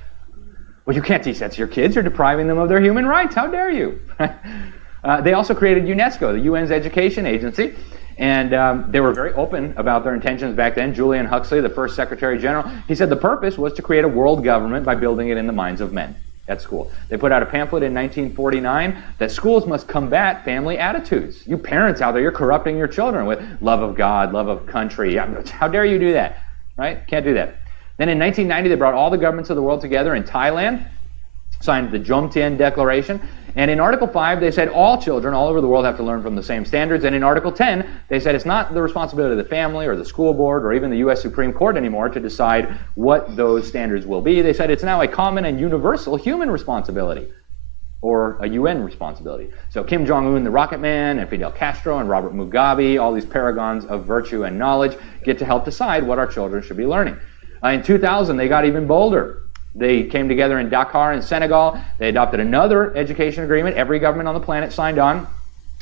Well, you can't teach that to your kids. You're depriving them of their human rights. How dare you? They also created UNESCO, the UN's education agency. And they were very open about their intentions back then. Julian Huxley, the first Secretary General, he said the purpose was to create a world government by building it in the minds of men at school. They put out a pamphlet in 1949 that schools must combat family attitudes. You parents out there, you're corrupting your children with love of God, love of country. How dare you do that, right? Can't do that. Then in 1990, they brought all the governments of the world together in Thailand, signed the Jomtien Declaration. And in Article 5, they said all children all over the world have to learn from the same standards. And in Article 10, they said it's not the responsibility of the family or the school board or even the U.S. Supreme Court anymore to decide what those standards will be. They said it's now a common and universal human responsibility, or a UN responsibility. So Kim Jong-un, the rocket man, and Fidel Castro and Robert Mugabe, all these paragons of virtue and knowledge, get to help decide what our children should be learning. In 2000, they got even bolder. They came together in Dakar in Senegal. They adopted another education agreement. Every government on the planet signed on.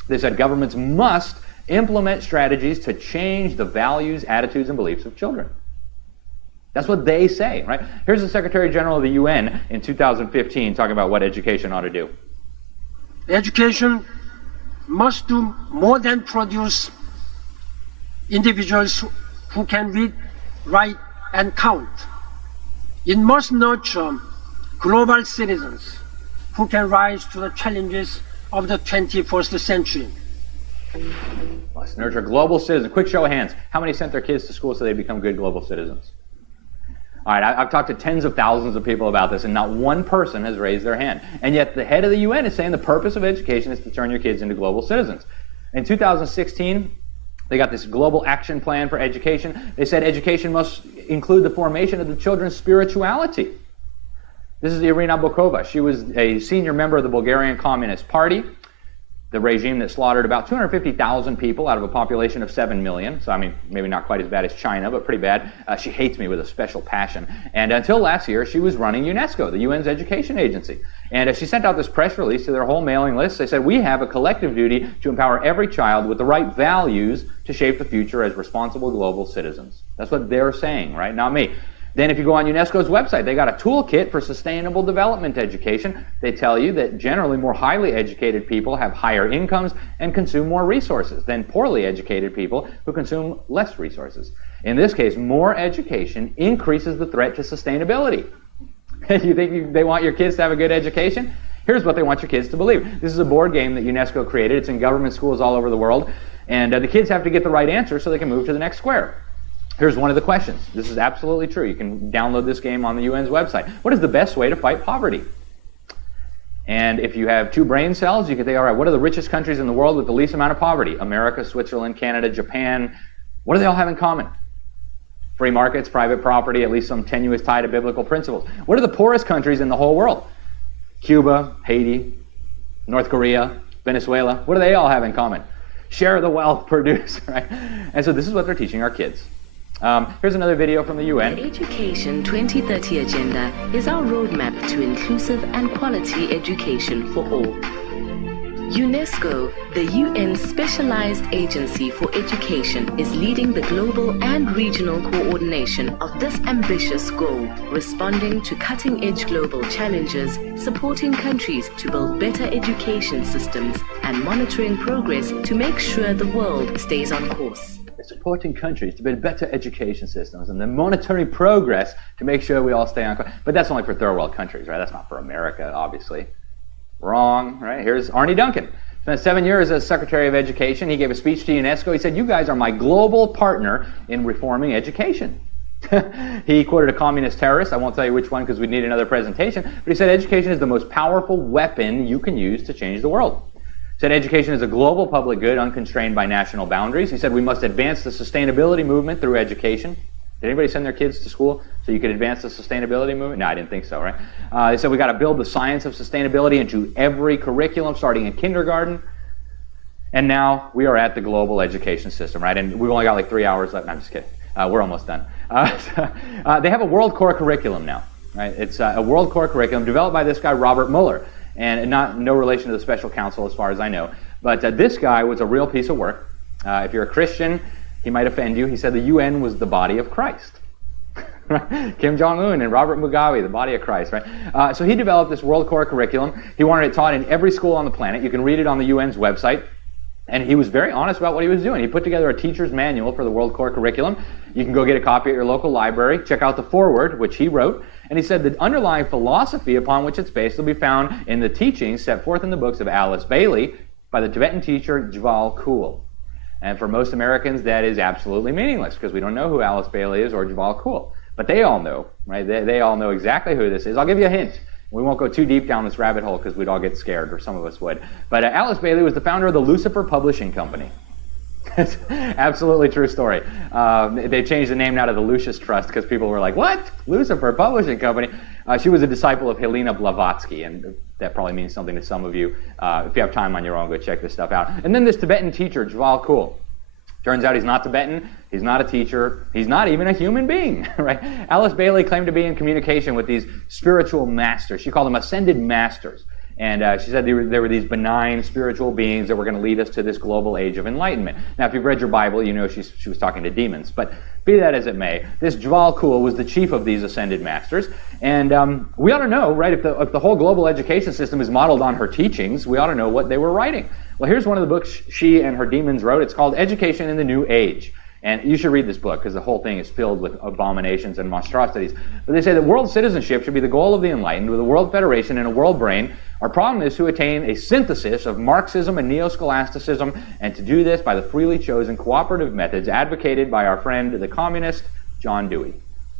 They said governments must implement strategies to change the values, attitudes, and beliefs of children. That's what they say, right? Here's the Secretary General of the UN in 2015 talking about what education ought to do. Education must do more than produce individuals who can read, write, and count. It must nurture global citizens who can rise to the challenges of the 21st century. Must nurture global citizens. Quick show of hands. How many sent their kids to school so they become good global citizens? All right, I've talked to tens of thousands of people about this, and not one person has raised their hand. And yet the head of the UN is saying the purpose of education is to turn your kids into global citizens. In 2016, they got this global action plan for education. They said education must include the formation of the children's spirituality. This is Irina Bokova. She was a senior member of the Bulgarian Communist Party, the regime that slaughtered about 250,000 people out of a population of 7 million. So, I mean, maybe not quite as bad as China, but pretty bad. She hates me with a special passion. And until last year, she was running UNESCO, the UN's education agency. And she sent out this press release to their whole mailing list. They said, we have a collective duty to empower every child with the right values to shape the future as responsible global citizens. That's what they're saying, right? Not me. Then if you go on UNESCO's website, they got a toolkit for sustainable development education. They tell you that generally more highly educated people have higher incomes and consume more resources than poorly educated people who consume less resources. In this case, more education increases the threat to sustainability. You think they want your kids to have a good education? Here's what they want your kids to believe. This is a board game that UNESCO created. It's in government schools all over the world. And the kids have to get the right answer so they can move to the next square. Here's one of the questions. This is absolutely true. You can download this game on the UN's website. What is the best way to fight poverty? And if you have 2 brain cells, you can think, all right, what are the richest countries in the world with the least amount of poverty? America, Switzerland, Canada, Japan. What do they all have in common? Free markets, private property, at least some tenuous tie to biblical principles. What are the poorest countries in the whole world? Cuba, Haiti, North Korea, Venezuela. What do they all have in common? Share the wealth, produce, right? And so this is what they're teaching our kids. Here's another video from the UN. The Education 2030 Agenda is our roadmap to inclusive and quality education for all. UNESCO, the UN's specialized agency for education, is leading the global and regional coordination of this ambitious goal, responding to cutting-edge global challenges, supporting countries to build better education systems, and monitoring progress to make sure the world stays on course. they're supporting countries to build better education systems, and they're monitoring progress to make sure we all stay on course. But that's only for third world countries, right? That's not for America, obviously. Wrong, right? Here's Arne Duncan. Spent 7 years as Secretary of Education. He gave a speech to UNESCO. He said, "You guys are my global partner in reforming education." He quoted a communist terrorist. I won't tell you which one because we need another presentation. But he said education is the most powerful weapon you can use to change the world. He said education is a global public good unconstrained by national boundaries. He said we must advance the sustainability movement through education. Did anybody send their kids to school so you could advance the sustainability movement? No, I didn't think so, right? They said we got to build the science of sustainability into every curriculum, starting in kindergarten. And now we are at the global education system, right? And we've only got like 3 hours left. No, I'm just kidding. We're almost done. They have a World Core curriculum now, right? It's a World Core curriculum developed by this guy, Robert Mueller, and no relation to the special counsel as far as I know. But this guy was a real piece of work. If you're a Christian, he might offend you. He said the UN was the body of Christ. Kim Jong-un and Robert Mugabe, the body of Christ, right? So he developed this World Core curriculum. He wanted it taught in every school on the planet. You can read it on the UN's website. And he was very honest about what he was doing. He put together a teacher's manual for the World Core curriculum. You can go get a copy at your local library, check out the foreword, which he wrote. And he said the underlying philosophy upon which it's based will be found in the teachings set forth in the books of Alice Bailey by the Tibetan teacher Djwhal Khul. And for most Americans, that is absolutely meaningless because we don't know who Alice Bailey is or Djwhal Khul. But they all know, right? They all know exactly who this is. I'll give you a hint. We won't go too deep down this rabbit hole because we'd all get scared, or some of us would. But Alice Bailey was the founder of the Lucifer Publishing Company. Absolutely true story. They changed the name now to the Lucius Trust because people were like, what? Lucifer Publishing Company? She was a disciple of Helena Blavatsky, and that probably means something to some of you. If you have time on your own, go check this stuff out. And then this Tibetan teacher, Djwhal Khul. Turns out he's not Tibetan, he's not a teacher, he's not even a human being, right? Alice Bailey claimed to be in communication with these spiritual masters. She called them ascended masters. And she said there were these benign spiritual beings that were going to lead us to this global age of enlightenment. Now, if you've read your Bible, you know she was talking to demons. But be that as it may, this Djwhal Khul was the chief of these ascended masters. And we ought to know, right, if the whole global education system is modeled on her teachings, we ought to know what they were writing. Well, here's one of the books she and her demons wrote. It's called Education in the New Age. And you should read this book because the whole thing is filled with abominations and monstrosities. But they say that world citizenship should be the goal of the enlightened with a world federation and a world brain. Our problem is to attain a synthesis of Marxism and neo-scholasticism, and to do this by the freely chosen cooperative methods advocated by our friend, the communist John Dewey.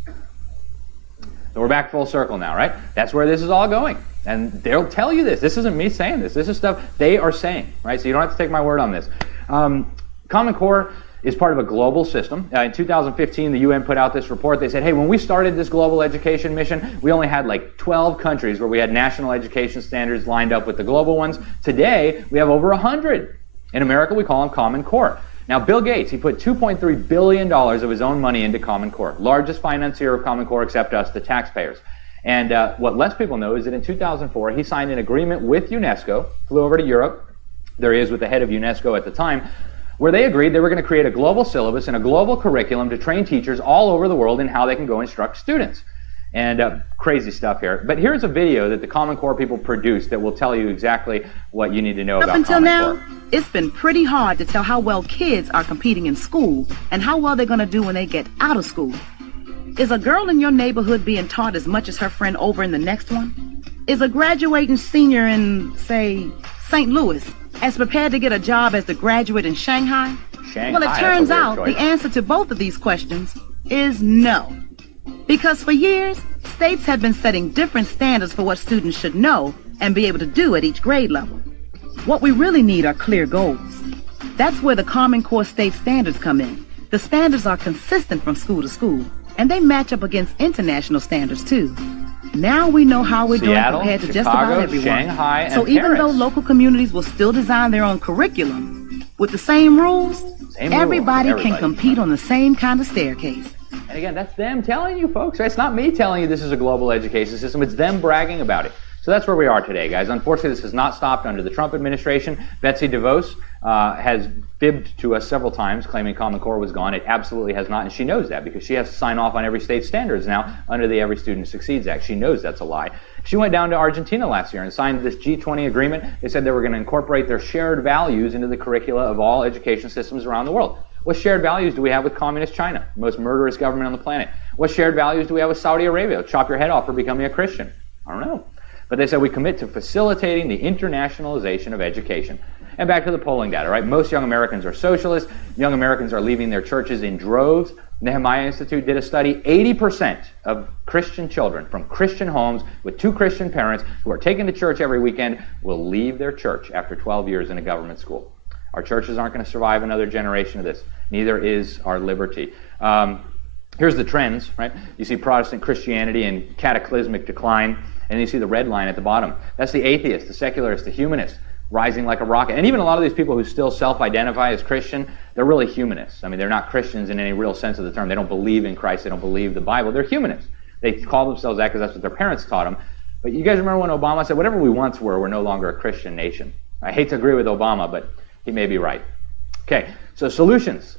So we're back full circle now, right? That's where this is all going. And they'll tell you this. This isn't me saying this. This is stuff they are saying, right? So you don't have to take my word on this. Common Core is part of a global system. In 2015, the UN put out this report. They said, hey, when we started this global education mission, we only had like 12 countries where we had national education standards lined up with the global ones. Today, we have over 100. In America, we call them Common Core. Now, Bill Gates, he put $2.3 billion of his own money into Common Core, largest financier of Common Core except us, the taxpayers. And what less people know is that in 2004, he signed an agreement with UNESCO, flew over to Europe. There he is with the head of UNESCO at the time, where they agreed they were going to create a global syllabus and a global curriculum to train teachers all over the world in how they can go instruct students. And crazy stuff here. But here's a video that the Common Core people produced that will tell you exactly what you need to know about Common Core. Up until now, it's been pretty hard to tell how well kids are competing in school and how well they're going to do when they get out of school. Is a girl in your neighborhood being taught as much as her friend over in the next one? Is a graduating senior in, say, St. Louis as prepared to get a job as the graduate in Shanghai? Well, it turns out the answer to both of these questions is no. Because for years, states have been setting different standards for what students should know and be able to do at each grade level. What we really need are clear goals. That's where the Common Core state standards come in. The standards are consistent from school to school, and they match up against international standards too. Now we know how we're doing compared to just about everyone. Shanghai, and so even though local communities will still design their own curriculum with the same rules, everybody can compete on the same kind of staircase. And again, that's them telling you, folks. It's not me telling you this is a global education system. It's them bragging about it. So that's where we are today, guys. Unfortunately, this has not stopped under the Trump administration. Betsy DeVos has fibbed to us several times, claiming Common Core was gone. It absolutely has not, and she knows that because she has to sign off on every state's standards now under the Every Student Succeeds Act. She knows that's a lie. She went down to Argentina last year and signed this G20 agreement. They said they were going to incorporate their shared values into the curricula of all education systems around the world. What shared values do we have with communist China, the most murderous government on the planet? What shared values do we have with Saudi Arabia? Chop your head off for becoming a Christian. I don't know. But they said we commit to facilitating the internationalization of education. And back to the polling data, right? Most young Americans are socialists. Young Americans are leaving their churches in droves. Nehemiah Institute did a study. 80% of Christian children from Christian homes with 2 Christian parents who are taken to church every weekend will leave their church after 12 years in a government school. Our churches aren't going to survive another generation of this. Neither is our liberty. Here's the trends, right? You see Protestant Christianity in cataclysmic decline, and you see the red line at the bottom. That's the atheist, the secularist, the humanist, rising like a rocket. And even a lot of these people who still self-identify as Christian, they're really humanists. I mean, they're not Christians in any real sense of the term. They don't believe in Christ. They don't believe the Bible. They're humanists. They call themselves that because that's what their parents taught them. But you guys remember when Obama said, whatever we once were, we're no longer a Christian nation. I hate to agree with Obama, but he may be right. Okay, so solutions.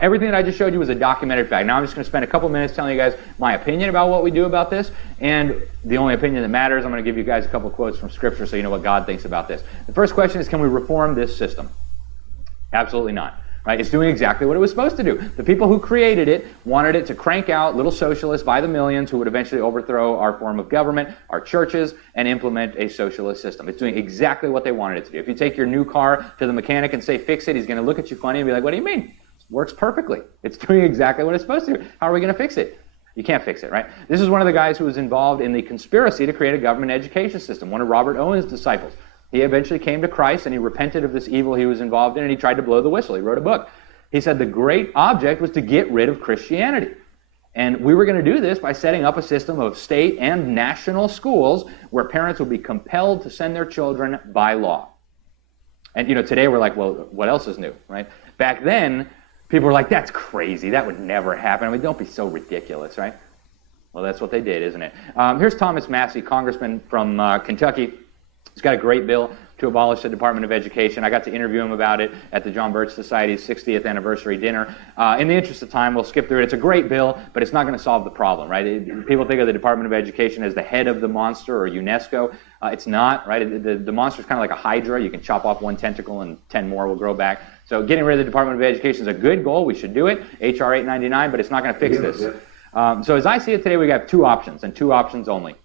Everything that I just showed you was a documented fact. Now I'm just going to spend a couple minutes telling you guys my opinion about what we do about this, and the only opinion that matters, I'm going to give you guys a couple quotes from Scripture so you know what God thinks about this. The first question is, can we reform this system? Absolutely not. Right? It's doing exactly what it was supposed to do. The people who created it wanted it to crank out little socialists by the millions who would eventually overthrow our form of government, our churches, and implement a socialist system. It's doing exactly what they wanted it to do. If you take your new car to the mechanic and say, fix it, he's going to look at you funny and be like, what do you mean? Works perfectly. It's doing exactly what it's supposed to do. How are we going to fix it? You can't fix it, right? This is one of the guys who was involved in the conspiracy to create a government education system, one of Robert Owen's disciples. He eventually came to Christ and he repented of this evil he was involved in and he tried to blow the whistle. He wrote a book. He said the great object was to get rid of Christianity. And we were going to do this by setting up a system of state and national schools where parents would be compelled to send their children by law. And today we're like, well, what else is new, right? Back then, people were like, that's crazy. That would never happen. I mean, don't be so ridiculous, right? Well, that's what they did, isn't it? Here's Thomas Massie, congressman from Kentucky. He's got a great bill to abolish the Department of Education. I got to interview him about it at the John Birch Society's 60th anniversary dinner. In the interest of time, we'll skip through it. It's a great bill, but it's not going to solve the problem, right? People think of the Department of Education as the head of the monster or UNESCO. It's not, right? The monster is kind of like a hydra. You can chop off one tentacle and 10 more will grow back. So getting rid of the Department of Education is a good goal. We should do it. HR 899, but it's not going to fix this. So as I see it today, we got 2 options, and 2 options only.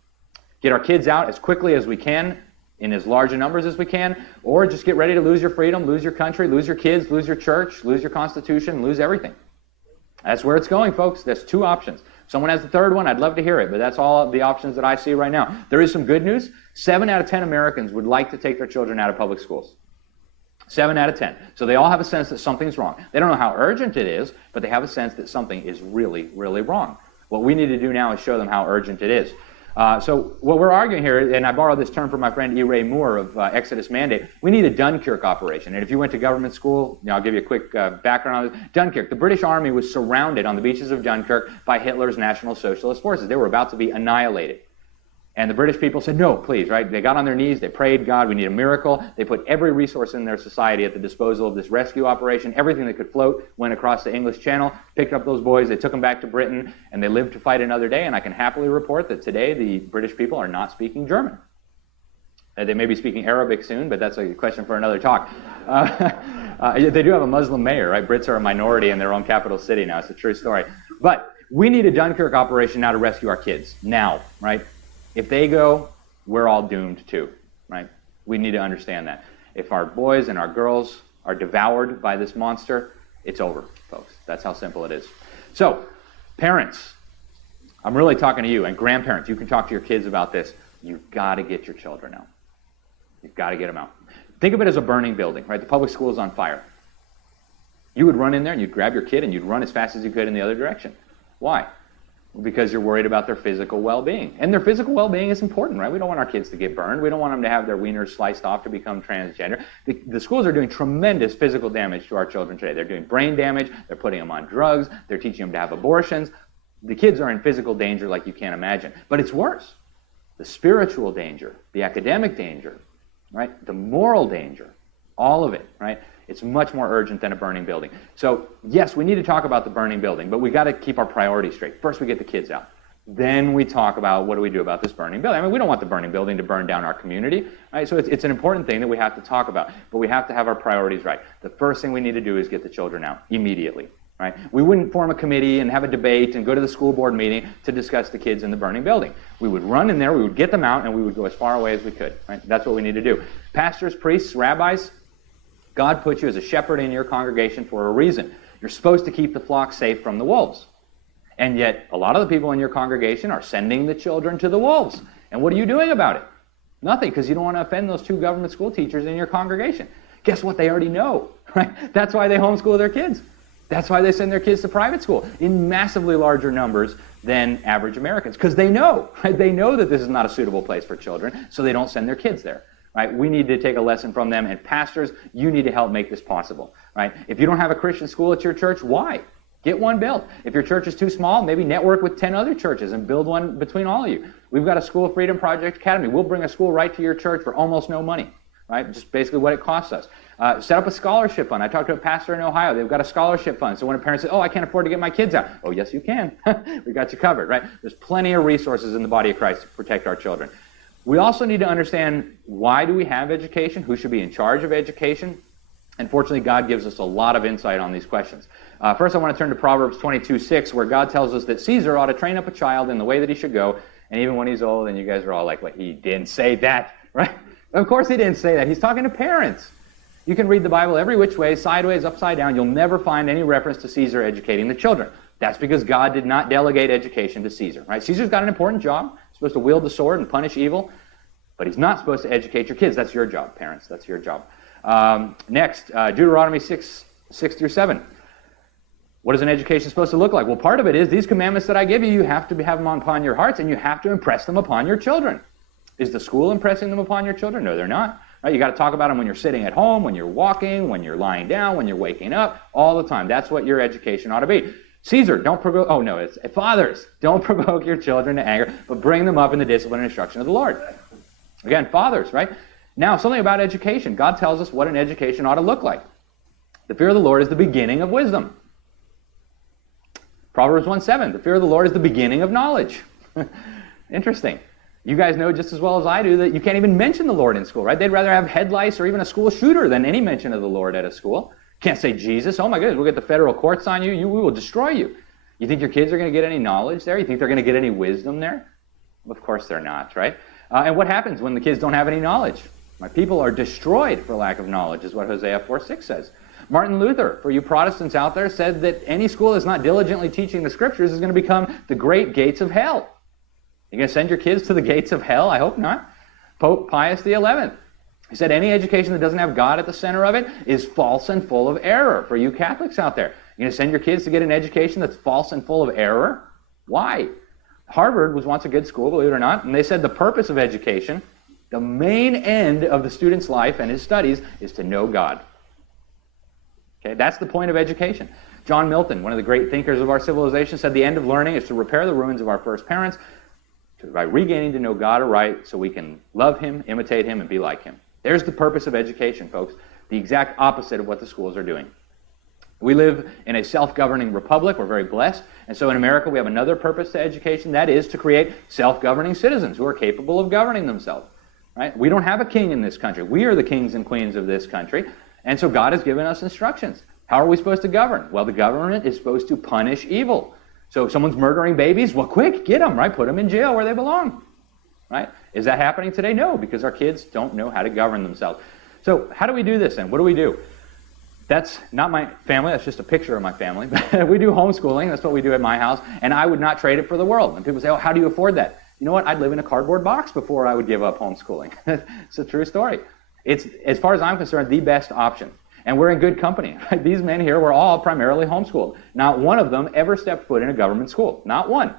Get our kids out as quickly as we can, in as large a numbers as we can, or just get ready to lose your freedom, lose your country, lose your kids, lose your church, lose your constitution, lose everything. That's where it's going, folks. There's 2 options. If someone has the third one, I'd love to hear it, but that's all the options that I see right now. There is some good news. 7 out of 10 Americans would like to take their children out of public schools. 7 out of 10. So they all have a sense that something's wrong. They don't know how urgent it is, but they have a sense that something is really, really wrong. What we need to do now is show them how urgent it is. So what we're arguing here, and I borrowed this term from my friend E. Ray Moore of Exodus Mandate, we need a Dunkirk operation. And if you went to government school, I'll give you a quick background on this. Dunkirk, the British Army was surrounded on the beaches of Dunkirk by Hitler's National Socialist forces. They were about to be annihilated. And the British people said, no, please, right? They got on their knees, they prayed, God, we need a miracle. They put every resource in their society at the disposal of this rescue operation. Everything that could float went across the English Channel, picked up those boys, they took them back to Britain, and they lived to fight another day. And I can happily report that today the British people are not speaking German. They may be speaking Arabic soon, but that's a question for another talk. They do have a Muslim mayor, right? Brits are a minority in their own capital city now. It's a true story. But we need a Dunkirk operation now to rescue our kids, now, right? If they go, we're all doomed too, right? We need to understand that. If our boys and our girls are devoured by this monster, it's over, folks. That's how simple it is. So, parents, I'm really talking to you, and grandparents, you can talk to your kids about this. You've got to get your children out. You've got to get them out. Think of it as a burning building, right? The public school is on fire. You would run in there and you'd grab your kid and you'd run as fast as you could in the other direction. Why? Because you're worried about their physical well-being. And their physical well-being is important, right? We don't want our kids to get burned. We don't want them to have their wieners sliced off to become transgender. The schools are doing tremendous physical damage to our children today. They're doing brain damage. They're putting them on drugs. They're teaching them to have abortions. The kids are in physical danger like you can't imagine. But it's worse. The spiritual danger, the academic danger, right? The moral danger, all of it, right? It's much more urgent than a burning building. So, yes, we need to talk about the burning building, but we got to keep our priorities straight. First, we get the kids out. Then we talk about what do we do about this burning building. I mean, we don't want the burning building to burn down our community, right? So it's an important thing that we have to talk about, but we have to have our priorities right. The first thing we need to do is get the children out immediately, right? We wouldn't form a committee and have a debate and go to the school board meeting to discuss the kids in the burning building. We would run in there, we would get them out, and we would go as far away as we could, right? That's what we need to do. Pastors, priests, rabbis, God put you as a shepherd in your congregation for a reason. You're supposed to keep the flock safe from the wolves. And yet, a lot of the people in your congregation are sending the children to the wolves. And what are you doing about it? Nothing, because you don't want to offend those 2 government school teachers in your congregation. Guess what? They already know, right? That's why they homeschool their kids. That's why they send their kids to private school in massively larger numbers than average Americans, because they know, right? They know that this is not a suitable place for children, so they don't send their kids there. Right? We need to take a lesson from them, and pastors, you need to help make this possible. Right? If you don't have a Christian school at your church, why? Get one built. If your church is too small, maybe network with 10 other churches and build one between all of you. We've got a School of Freedom Project Academy. We'll bring a school right to your church for almost no money. Right? Just basically what it costs us. Set up a scholarship fund. I talked to a pastor in Ohio. They've got a scholarship fund. So when a parent says, oh, I can't afford to get my kids out. Oh, yes, you can. We got you covered. Right? There's plenty of resources in the body of Christ to protect our children. We also need to understand, why do we have education? Who should be in charge of education? And fortunately, God gives us a lot of insight on these questions. First, I want to turn to Proverbs 22:6, where God tells us that Caesar ought to train up a child in the way that he should go, and even when he's old, and you guys are all like, well, he didn't say that, right? Of course he didn't say that. He's talking to parents. You can read the Bible every which way, sideways, upside down. You'll never find any reference to Caesar educating the children. That's because God did not delegate education to Caesar, right? Caesar's got an important job. He's supposed to wield the sword and punish evil, but he's not supposed to educate your kids. That's your job, parents. That's your job. Next, Deuteronomy 6-7. What is an education supposed to look like? Well, part of it is these commandments that I give you, you have to have them upon your hearts, and you have to impress them upon your children. Is the school impressing them upon your children? No, they're not. Right? You got to talk about them when you're sitting at home, when you're walking, when you're lying down, when you're waking up, all the time. That's what your education ought to be. Caesar, don't provoke, oh no, it's fathers, don't provoke your children to anger, but bring them up in the discipline and instruction of the Lord. Again, fathers, right? Now, something about education. God tells us what an education ought to look like. The fear of the Lord is the beginning of wisdom. Proverbs 1:7, the fear of the Lord is the beginning of knowledge. Interesting. You guys know just as well as I do that you can't even mention the Lord in school, right? They'd rather have head lice or even a school shooter than any mention of the Lord at a school. Can't say Jesus. Oh my goodness, we'll get the federal courts on you. We will destroy you. You think your kids are going to get any knowledge there? You think they're going to get any wisdom there? Of course they're not, right? And what happens when the kids don't have any knowledge? My people are destroyed for lack of knowledge, is what Hosea 4:6 says. Martin Luther, for you Protestants out there, said that any school that's not diligently teaching the Scriptures is going to become the great gates of hell. You're going to send your kids to the gates of hell? I hope not. Pope Pius XI, he said any education that doesn't have God at the center of it is false and full of error. For you Catholics out there, you're going to send your kids to get an education that's false and full of error? Why? Harvard was once a good school, believe it or not, and they said the purpose of education, the main end of the student's life and his studies, is to know God. Okay, that's the point of education. John Milton, one of the great thinkers of our civilization, said the end of learning is to repair the ruins of our first parents by regaining to know God aright so we can love Him, imitate Him, and be like Him. There's the purpose of education, folks. The exact opposite of what the schools are doing. We live in a self-governing republic. We're very blessed. And so in America, we have another purpose to education. That is to create self-governing citizens who are capable of governing themselves. Right? We don't have a king in this country. We are the kings and queens of this country. And so God has given us instructions. How are we supposed to govern? Well, the government is supposed to punish evil. So if someone's murdering babies, well, quick, get them, right? Put them in jail where they belong. Right? Is that happening today? No, because our kids don't know how to govern themselves. So how do we do this then? What do we do? That's not my family. That's just a picture of my family. We do homeschooling. That's what we do at my house. And I would not trade it for the world. And people say, oh, how do you afford that? You know what? I'd live in a cardboard box before I would give up homeschooling. It's a true story. It's, as far as I'm concerned, the best option. And we're in good company. These men here were all primarily homeschooled. Not one of them ever stepped foot in a government school. Not one.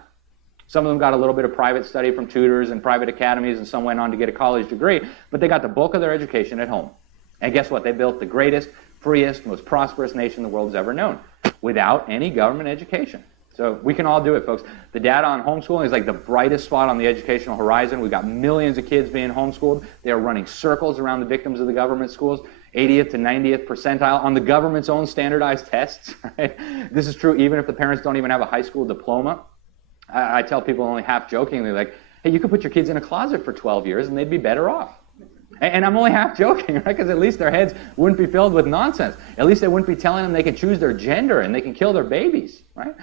Some of them got a little bit of private study from tutors and private academies, and some went on to get a college degree, but they got the bulk of their education at home. And guess what? They built the greatest, freest, most prosperous nation the world's ever known without any government education. So we can all do it, folks. The data on homeschooling is like the brightest spot on the educational horizon. We've got millions of kids being homeschooled. They are running circles around the victims of the government schools, 80th to 90th percentile on the government's own standardized tests. Right? This is true even if the parents don't even have a high school diploma. I tell people only half jokingly, like, hey, you could put your kids in a closet for 12 years and they'd be better off. And I'm only half joking, right? Because at least their heads wouldn't be filled with nonsense. At least they wouldn't be telling them they can choose their gender and they can kill their babies, right?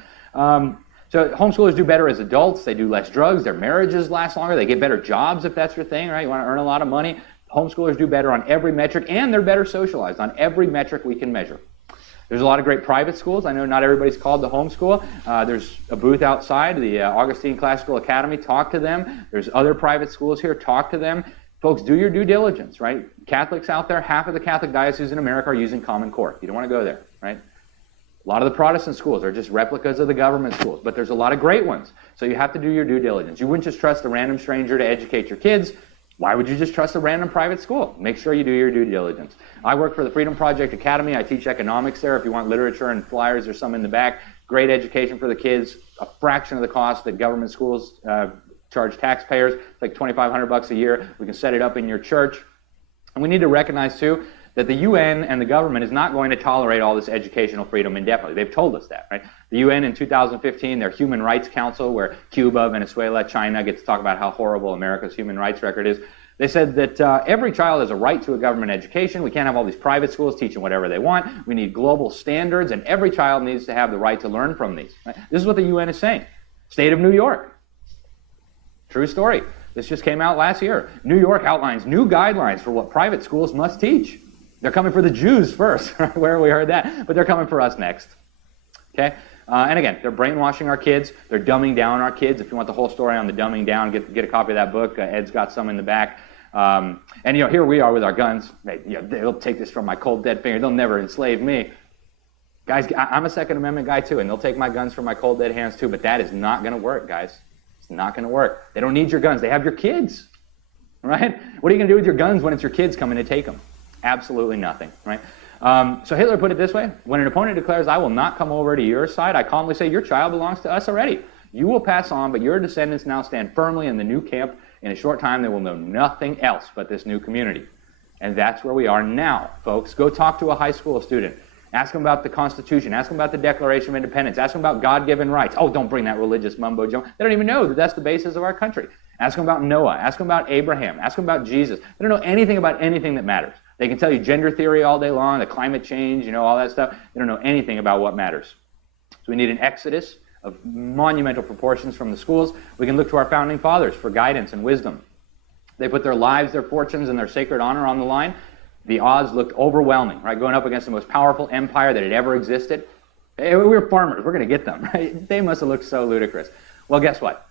So homeschoolers do better as adults. They do less drugs. Their marriages last longer. They get better jobs if that's your thing, right? You want to earn a lot of money. Homeschoolers do better on every metric, and they're better socialized on every metric we can measure. There's a lot of great private schools. I know not everybody's called to homeschool. There's a booth outside, the Augustine Classical Academy. Talk to them. There's other private schools here. Talk to them. Folks, do your due diligence, right? Catholics out there, half of the Catholic dioceses in America are using Common Core. You don't want to go there, right? A lot of the Protestant schools are just replicas of the government schools, but there's a lot of great ones. So you have to do your due diligence. You wouldn't just trust a random stranger to educate your kids. Why would you just trust a random private school? Make sure you do your due diligence. I work for the Freedom Project Academy. I teach economics there. If you want literature and flyers, there's some in the back. Great education for the kids, a fraction of the cost that government schools charge taxpayers. It's like $2,500 a year. We can set it up in your church. And we need to recognize, too, that the UN and the government is not going to tolerate all this educational freedom indefinitely. They've told us that, right? The UN in 2015, their Human Rights Council, where Cuba, Venezuela, China get to talk about how horrible America's human rights record is, they said that every child has a right to a government education. We can't have all these private schools teaching whatever they want. We need global standards, and every child needs to have the right to learn from these. Right? This is what the UN is saying. State of New York. True story. This just came out last year. New York outlines new guidelines for what private schools must teach. They're coming for the Jews first, right? Where we heard that, but they're coming for us next. Okay? And again, they're brainwashing our kids. They're dumbing down our kids. If you want the whole story on the dumbing down, get a copy of that book. Ed's got some in the back. And here we are with our guns. They'll take this from my cold, dead finger. They'll never enslave me. Guys, I'm a Second Amendment guy too, and they'll take my guns from my cold, dead hands too, but that is not going to work, guys. It's not going to work. They don't need your guns. They have your kids, right? What are you going to do with your guns when it's your kids coming to take them? Absolutely nothing, right? So Hitler put it this way: when an opponent declares, I will not come over to your side, I calmly say, your child belongs to us already. You will pass on, but your descendants now stand firmly in the new camp. In a short time, they will know nothing else but this new community. And that's where we are now, folks. Go talk to a high school student. Ask them about the Constitution. Ask them about the Declaration of Independence. Ask them about God-given rights. Oh, don't bring that religious mumbo-jumbo. They don't even know that that's the basis of our country. Ask them about Noah. Ask them about Abraham. Ask them about Jesus. They don't know anything about anything that matters. They can tell you gender theory all day long, the climate change, all that stuff. They don't know anything about what matters. So we need an exodus of monumental proportions from the schools. We can look to our founding fathers for guidance and wisdom. They put their lives, their fortunes, and their sacred honor on the line. The odds looked overwhelming, right? Going up against the most powerful empire that had ever existed. Hey, we're farmers. We're going to get them, right? They must have looked so ludicrous. Well, guess what?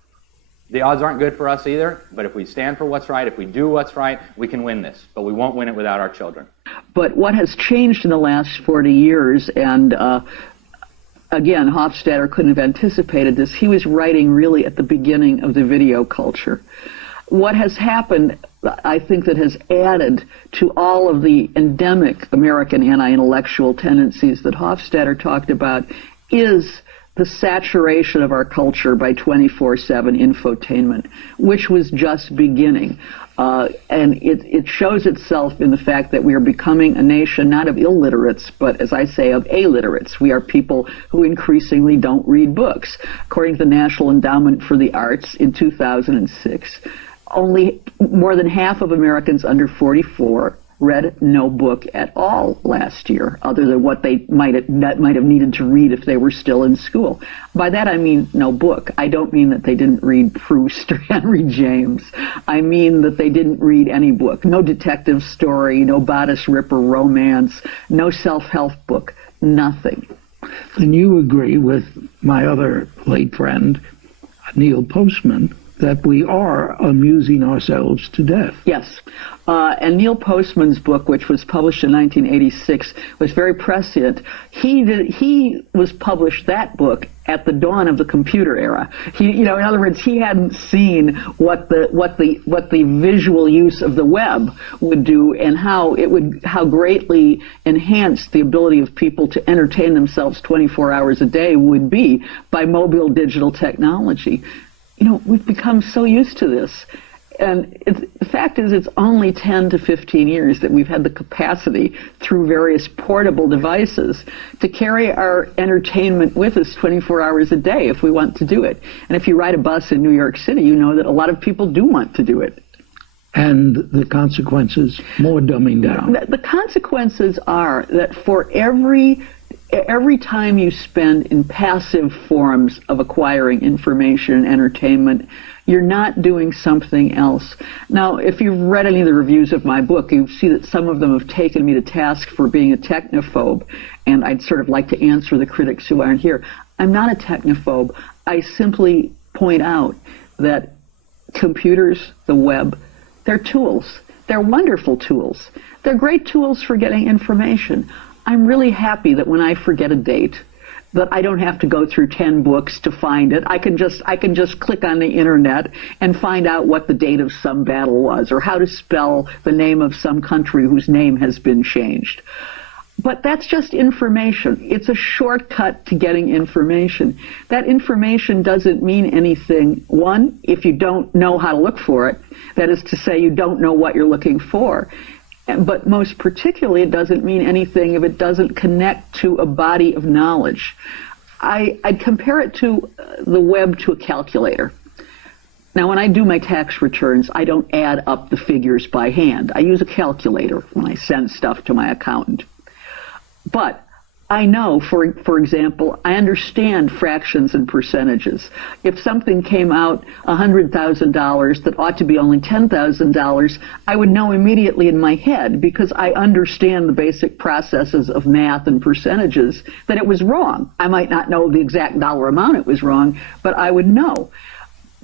The odds aren't good for us either, but if we stand for what's right, if we do what's right, we can win this. But we won't win it without our children. But what has changed in the last 40 years, and again, Hofstadter couldn't have anticipated this. He was writing really at the beginning of the video culture. What has happened, I think, that has added to all of the endemic American anti-intellectual tendencies that Hofstadter talked about is the saturation of our culture by 24/7 infotainment, which was just beginning. And it shows itself in the fact that we are becoming a nation not of illiterates, but, as I say, of alliterates. We are people who increasingly don't read books. According to the National Endowment for the Arts in 2006, only more than half of Americans under 44 read no book at all last year, other than what they might have needed to read if they were still in school. By that I mean no book. I don't mean that they didn't read Proust or Henry James. I mean that they didn't read any book. No detective story, no bodice ripper romance, no self-help book, nothing. Then you agree with my other late friend, Neil Postman, that we are amusing ourselves to death. Yes. And Neil Postman's book, which was published in 1986, was very prescient. He was published that book at the dawn of the computer era. In other words, he hadn't seen what the visual use of the web would do and how greatly enhanced the ability of people to entertain themselves 24 hours a day would be by mobile digital technology. We've become so used to this. And the fact is, it's only 10 to 15 years that we've had the capacity through various portable devices to carry our entertainment with us 24 hours a day if we want to do it. And if you ride a bus in New York City, you know that a lot of people do want to do it. And the consequences, more dumbing down. The consequences are that for every time you spend in passive forms of acquiring information and entertainment, you're not doing something else. Now, if you've read any of the reviews of my book, you see that some of them have taken me to task for being a technophobe, and I'd sort of like to answer the critics who aren't here. I'm not a technophobe. I simply point out that computers, the web, they're tools. They're wonderful tools. They're great tools for getting information. I'm really happy that when I forget a date, that I don't have to go through 10 books to find it. I can just click on the internet and find out what the date of some battle was, or how to spell the name of some country whose name has been changed. But that's just information. It's a shortcut to getting information. That information doesn't mean anything, one, if you don't know how to look for it. That is to say, you don't know what you're looking for. But most particularly, it doesn't mean anything if it doesn't connect to a body of knowledge. I'd compare it to the web to a calculator. Now, when I do my tax returns, I don't add up the figures by hand. I use a calculator when I send stuff to my accountant. But I know, for example, I understand fractions and percentages. If something came out $100,000 that ought to be only $10,000, I would know immediately in my head, because I understand the basic processes of math and percentages, that it was wrong. I might not know the exact dollar amount it was wrong, but I would know.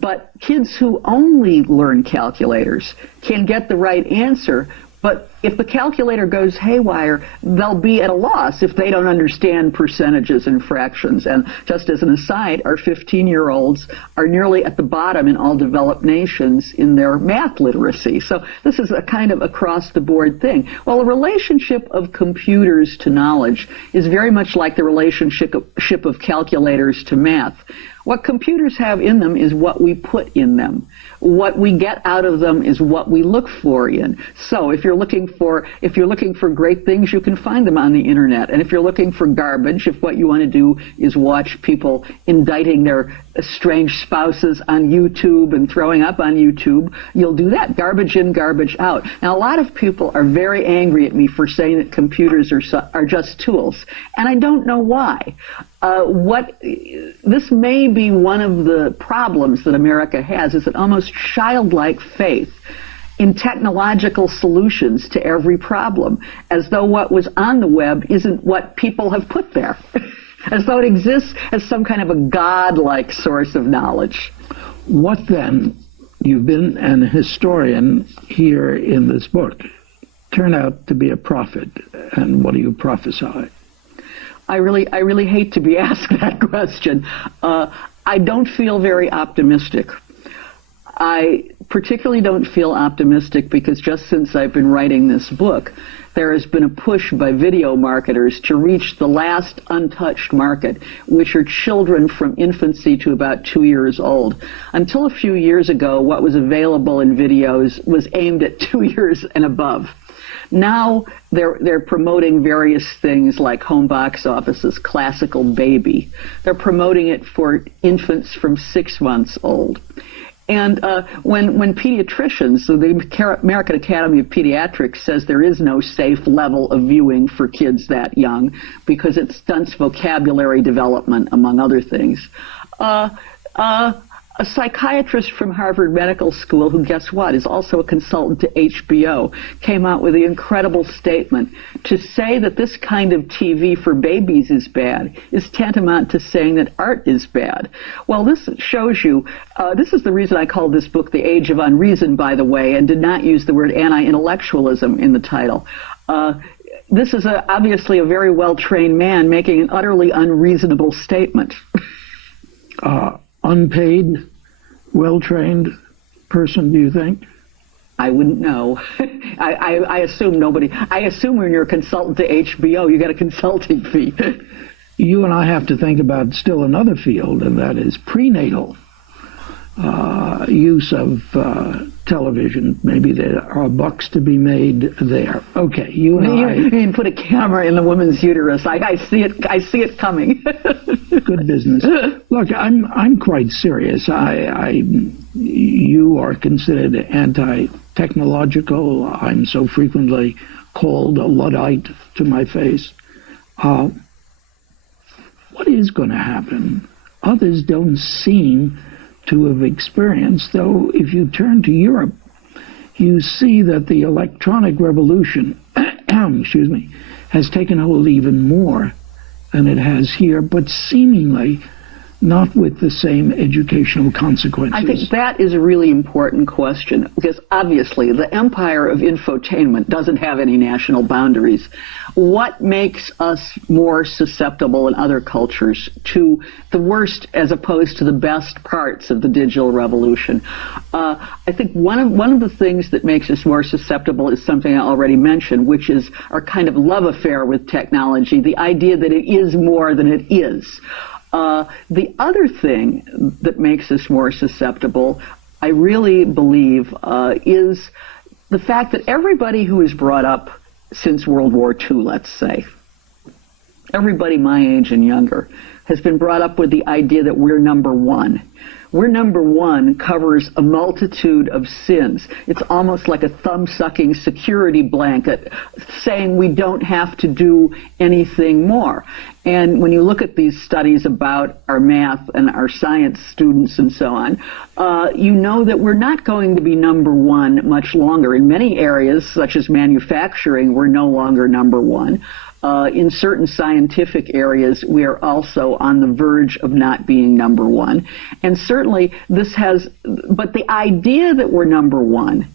But kids who only learn calculators can get the right answer. But if the calculator goes haywire, they'll be at a loss if they don't understand percentages and fractions. And just as an aside, our 15-year-olds are nearly at the bottom in all developed nations in their math literacy. So this is a kind of across-the-board thing. Well, the relationship of computers to knowledge is very much like the relationship of calculators to math. What computers have in them is what we put in them. What we get out of them is what we look for in. So if you're looking for great things, you can find them on the internet. And if you're looking for garbage, if what you want to do is watch people indicting their estranged spouses on YouTube and throwing up on YouTube, you'll do that. Garbage in, garbage out. Now, a lot of people are very angry at me for saying that computers are just tools, and I don't know why. This may be one of the problems that America has, is an almost childlike faith in technological solutions to every problem, as though what was on the web isn't what people have put there, as though it exists as some kind of a godlike source of knowledge. What then? You've been an historian here in this book. Turn out to be a prophet, and what do you prophesy? I really hate to be asked that question. I don't feel very optimistic. I particularly don't feel optimistic because just since I've been writing this book, there has been a push by video marketers to reach the last untouched market, which are children from infancy to about 2 years old. Until a few years ago, what was available in videos was aimed at 2 years and above. Now they're promoting various things like Home Box Office's Classical Baby. They're promoting it for infants from 6 months old. And when pediatricians, so the American Academy of Pediatrics says there is no safe level of viewing for kids that young because it stunts vocabulary development, among other things. A psychiatrist from Harvard Medical School, who, guess what, is also a consultant to HBO, came out with the incredible statement: to say that this kind of TV for babies is bad is tantamount to saying that art is bad. Well, this shows you, this is the reason I called this book The Age of Unreason, by the way, and did not use the word anti-intellectualism in the title. This is obviously a very well-trained man making an utterly unreasonable statement. Unpaid, well-trained person, do you think? I wouldn't know. I assume nobody. I assume when you're a consultant to HBO, you get a consulting fee. You and I have to think about still another field, and that is prenatal use of television. Maybe there are bucks to be made there. Okay, you and I. You mean put a camera in the woman's uterus? I see it. I see it coming. Good business. Look, I'm quite serious. You are considered anti-technological. I'm so frequently called a Luddite to my face. What is going to happen? Others don't seem to have experienced, though if you turn to Europe, you see that the electronic revolution, excuse me, has taken hold even more than it has here, but seemingly not with the same educational consequences. I think that is a really important question, because obviously the empire of infotainment doesn't have any national boundaries. What makes us more susceptible in other cultures to the worst as opposed to the best parts of the digital revolution? I think one of the things that makes us more susceptible is something I already mentioned, which is our kind of love affair with technology, the idea that it is more than it is. The other thing that makes us more susceptible, I really believe, is the fact that everybody who is brought up since World War II, let's say, everybody my age and younger, has been brought up with the idea that we're number one. We're number one covers a multitude of sins. It's almost like a thumb-sucking security blanket saying we don't have to do anything more. And when you look at these studies about our math and our science students and so on, you know that we're not going to be number one much longer. In many areas, such as manufacturing, we're no longer number one. In certain scientific areas, we are also on the verge of not being number one. And certainly this has, but the idea that we're number one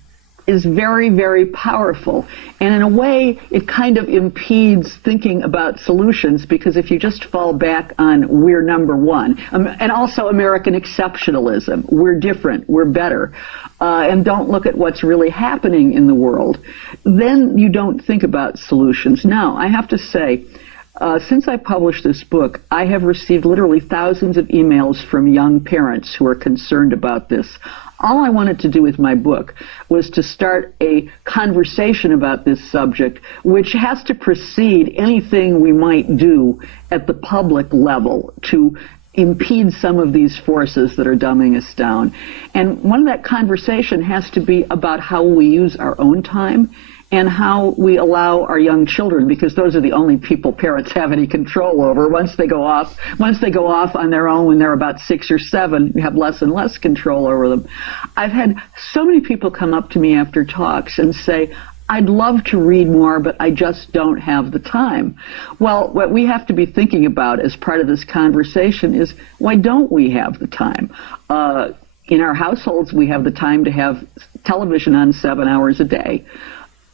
is very, very powerful. And in a way, it kind of impedes thinking about solutions, because if you just fall back on we're number one, and also American exceptionalism, we're different, we're better, and don't look at what's really happening in the world, then you don't think about solutions. Now, I have to say, since I published this book, I have received literally thousands of emails from young parents who are concerned about this. All I wanted to do with my book was to start a conversation about this subject, which has to precede anything we might do at the public level to impede some of these forces that are dumbing us down. And one of that conversation has to be about how we use our own time and how we allow our young children, because those are the only people parents have any control over. Once they go off on their own when they're about 6 or 7, you have less and less control over them. I've had so many people come up to me after talks and say, I'd love to read more, but I just don't have the time. Well, what we have to be thinking about as part of this conversation is, why don't we have the time? In our households, we have the time to have television on 7 hours a day.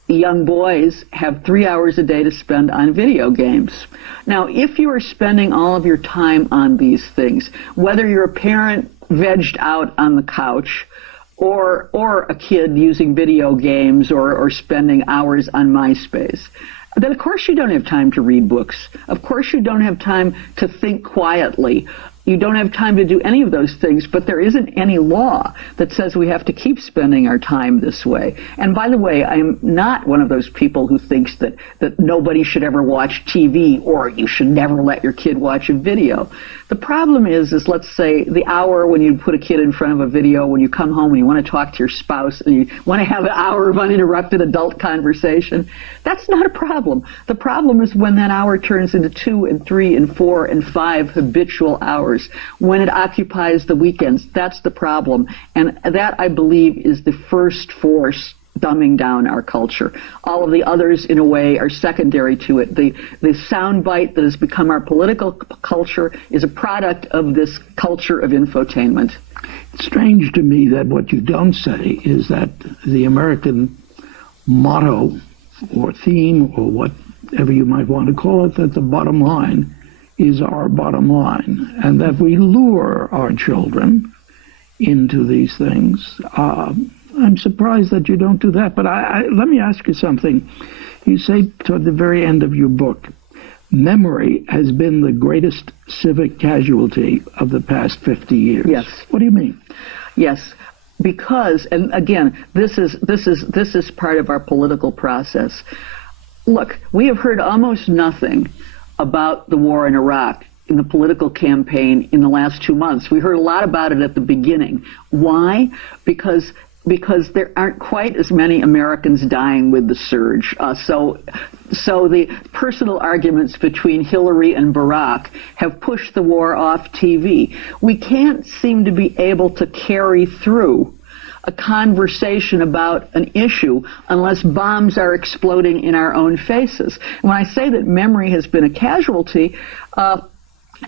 Young boys have 3 hours a day to spend on video games. Now, if you are spending all of your time on these things, whether you're a parent vegged out on the couch, or a kid using video games or spending hours on MySpace, then of course you don't have time to read books. Of course you don't have time to think quietly. You don't have time to do any of those things, but there isn't any law that says we have to keep spending our time this way. And by the way, I'm not one of those people who thinks that nobody should ever watch TV or you should never let your kid watch a video. The problem is let's say the hour when you put a kid in front of a video, when you come home and you want to talk to your spouse and you want to have an hour of uninterrupted adult conversation, that's not a problem. The problem is when that hour turns into 2 and 3 and 4 and 5 habitual hours. When it occupies the weekends, that's the problem. And that, I believe, is the first force dumbing down our culture. All of the others, in a way, are secondary to it. The soundbite that has become our political culture is a product of this culture of infotainment. It's strange to me that what you don't say is that the American motto or theme or whatever you might want to call it, that the bottom line is our bottom line, and that we lure our children into these things. I'm surprised that you don't do that, but let me ask you something. You say toward the very end of your book, memory has been the greatest civic casualty of the past 50 years. Yes. What do you mean? Yes. because, and again, this is part of our political process. Look, we have heard almost nothing about the war in Iraq in the political campaign in the last 2 months. We heard a lot about it at the beginning. Why? Because there aren't quite as many Americans dying with the surge. So the personal arguments between Hillary and Barack have pushed the war off TV. We can't seem to be able to carry through a conversation about an issue unless bombs are exploding in our own faces. When I say that memory has been a casualty,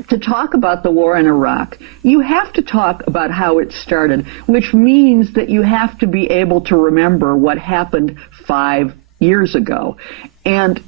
to talk about the war in Iraq, you have to talk about how it started, which means that you have to be able to remember what happened 5 years ago. And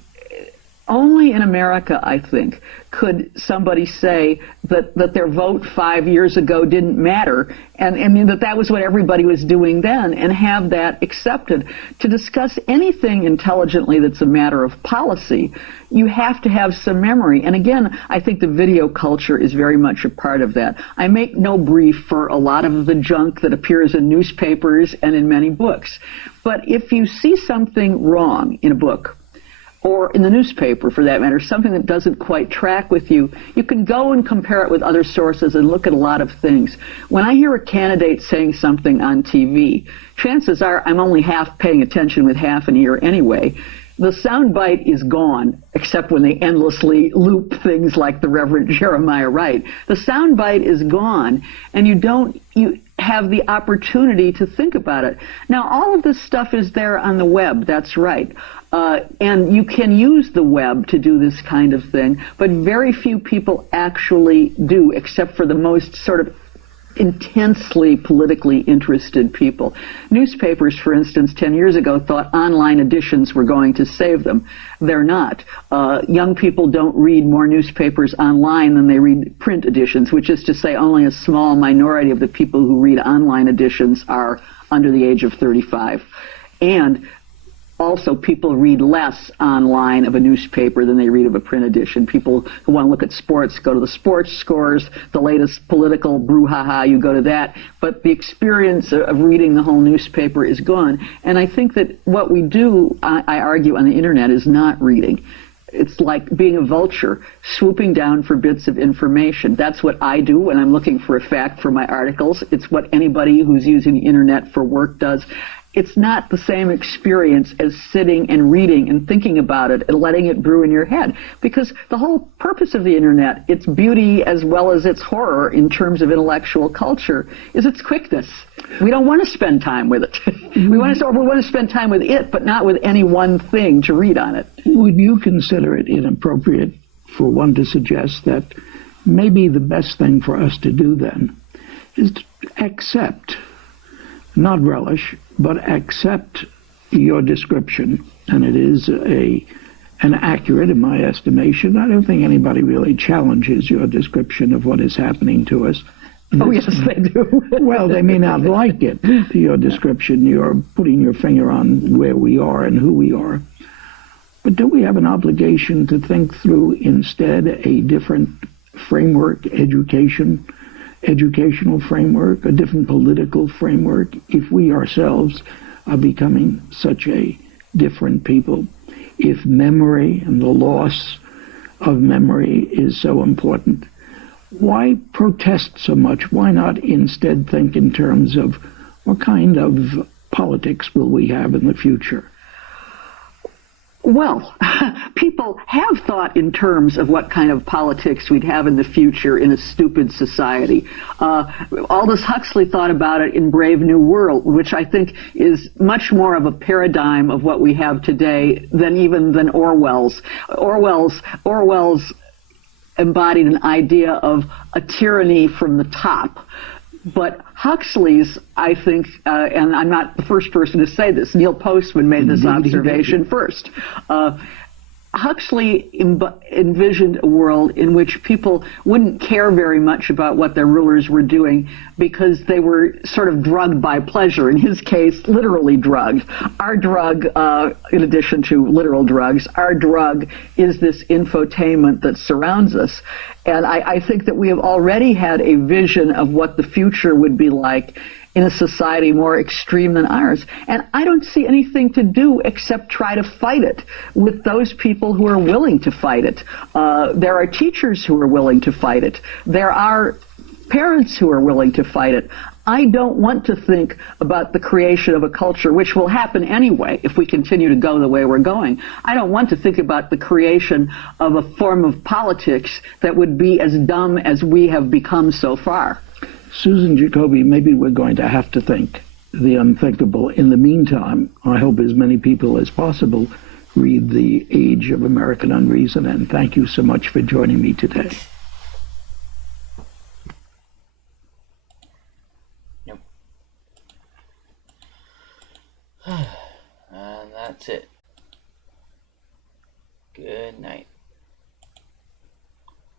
only in America, I think, could somebody say that their vote 5 years ago didn't matter, and that was what everybody was doing then, and have that accepted. To discuss anything intelligently that's a matter of policy, you have to have some memory. And again, I think the video culture is very much a part of that. I make no brief for a lot of the junk that appears in newspapers and in many books. But if you see something wrong in a book, or in the newspaper for that matter, something that doesn't quite track with you, you can go and compare it with other sources and look at a lot of things. When I hear a candidate saying something on TV, chances are I'm only half paying attention with half an ear anyway. The soundbite is gone, except when they endlessly loop things like the Reverend Jeremiah Wright. The soundbite is gone, and you have the opportunity to think about it. Now, all of this stuff is there on the web, that's right. And you can use the web to do this kind of thing, but very few people actually do, except for the most sort of intensely politically interested people. Newspapers, for instance, 10 years ago thought online editions were going to save them. They're not. Young people don't read more newspapers online than they read print editions, which is to say only a small minority of the people who read online editions are under the age of 35. And also, people read less online of a newspaper than they read of a print edition. People who want to look at sports go to the sports scores, the latest political brouhaha, you go to that. But the experience of reading the whole newspaper is gone. And I think that what we do, I argue, on the internet is not reading. It's like being a vulture, swooping down for bits of information. That's what I do when I'm looking for a fact for my articles. It's what anybody who's using the internet for work does. It's not the same experience as sitting and reading and thinking about it and letting it brew in your head. Because the whole purpose of the internet, its beauty as well as its horror in terms of intellectual culture, is its quickness. We don't want to spend time with it. We want to spend time with it, but not with any one thing to read on it. Would you consider it inappropriate for one to suggest that maybe the best thing for us to do then is to accept, not relish, but accept your description, and it is an accurate, in my estimation. I don't think anybody really challenges your description of what is happening to us. Oh, yes, they do. Well, they may not like it, your description. You're putting your finger on where we are and who we are. But do we have an obligation to think through instead a different framework, educational framework, a different political framework, if we ourselves are becoming such a different people? If memory and the loss of memory is so important, why protest so much? Why not instead think in terms of what kind of politics will we have in the future? Well, people have thought in terms of what kind of politics we'd have in the future in a stupid society. Aldous Huxley thought about it in Brave New World, which I think is much more of a paradigm of what we have today than Orwell's. Orwell's embodied an idea of a tyranny from the top. But Huxley's, I think, and I'm not the first person to say this, Neil Postman made this observation first. Huxley envisioned a world in which people wouldn't care very much about what their rulers were doing because they were sort of drugged by pleasure. In his case, literally drugged. Our drug, in addition to literal drugs, our drug is this infotainment that surrounds us. And I think that we have already had a vision of what the future would be like. in a society more extreme than ours. And I don't see anything to do except try to fight it with those people who are willing to fight it. There are teachers who are willing to fight it. There are parents who are willing to fight it. I don't want to think about the creation of a culture, which will happen anyway if we continue to go the way we're going. I don't want to think about the creation of a form of politics that would be as dumb as we have become so far. Susan Jacoby, maybe we're going to have to think the unthinkable. In the meantime, I hope as many people as possible read The Age of American Unreason, and thank you so much for joining me today. And that's it. Good night.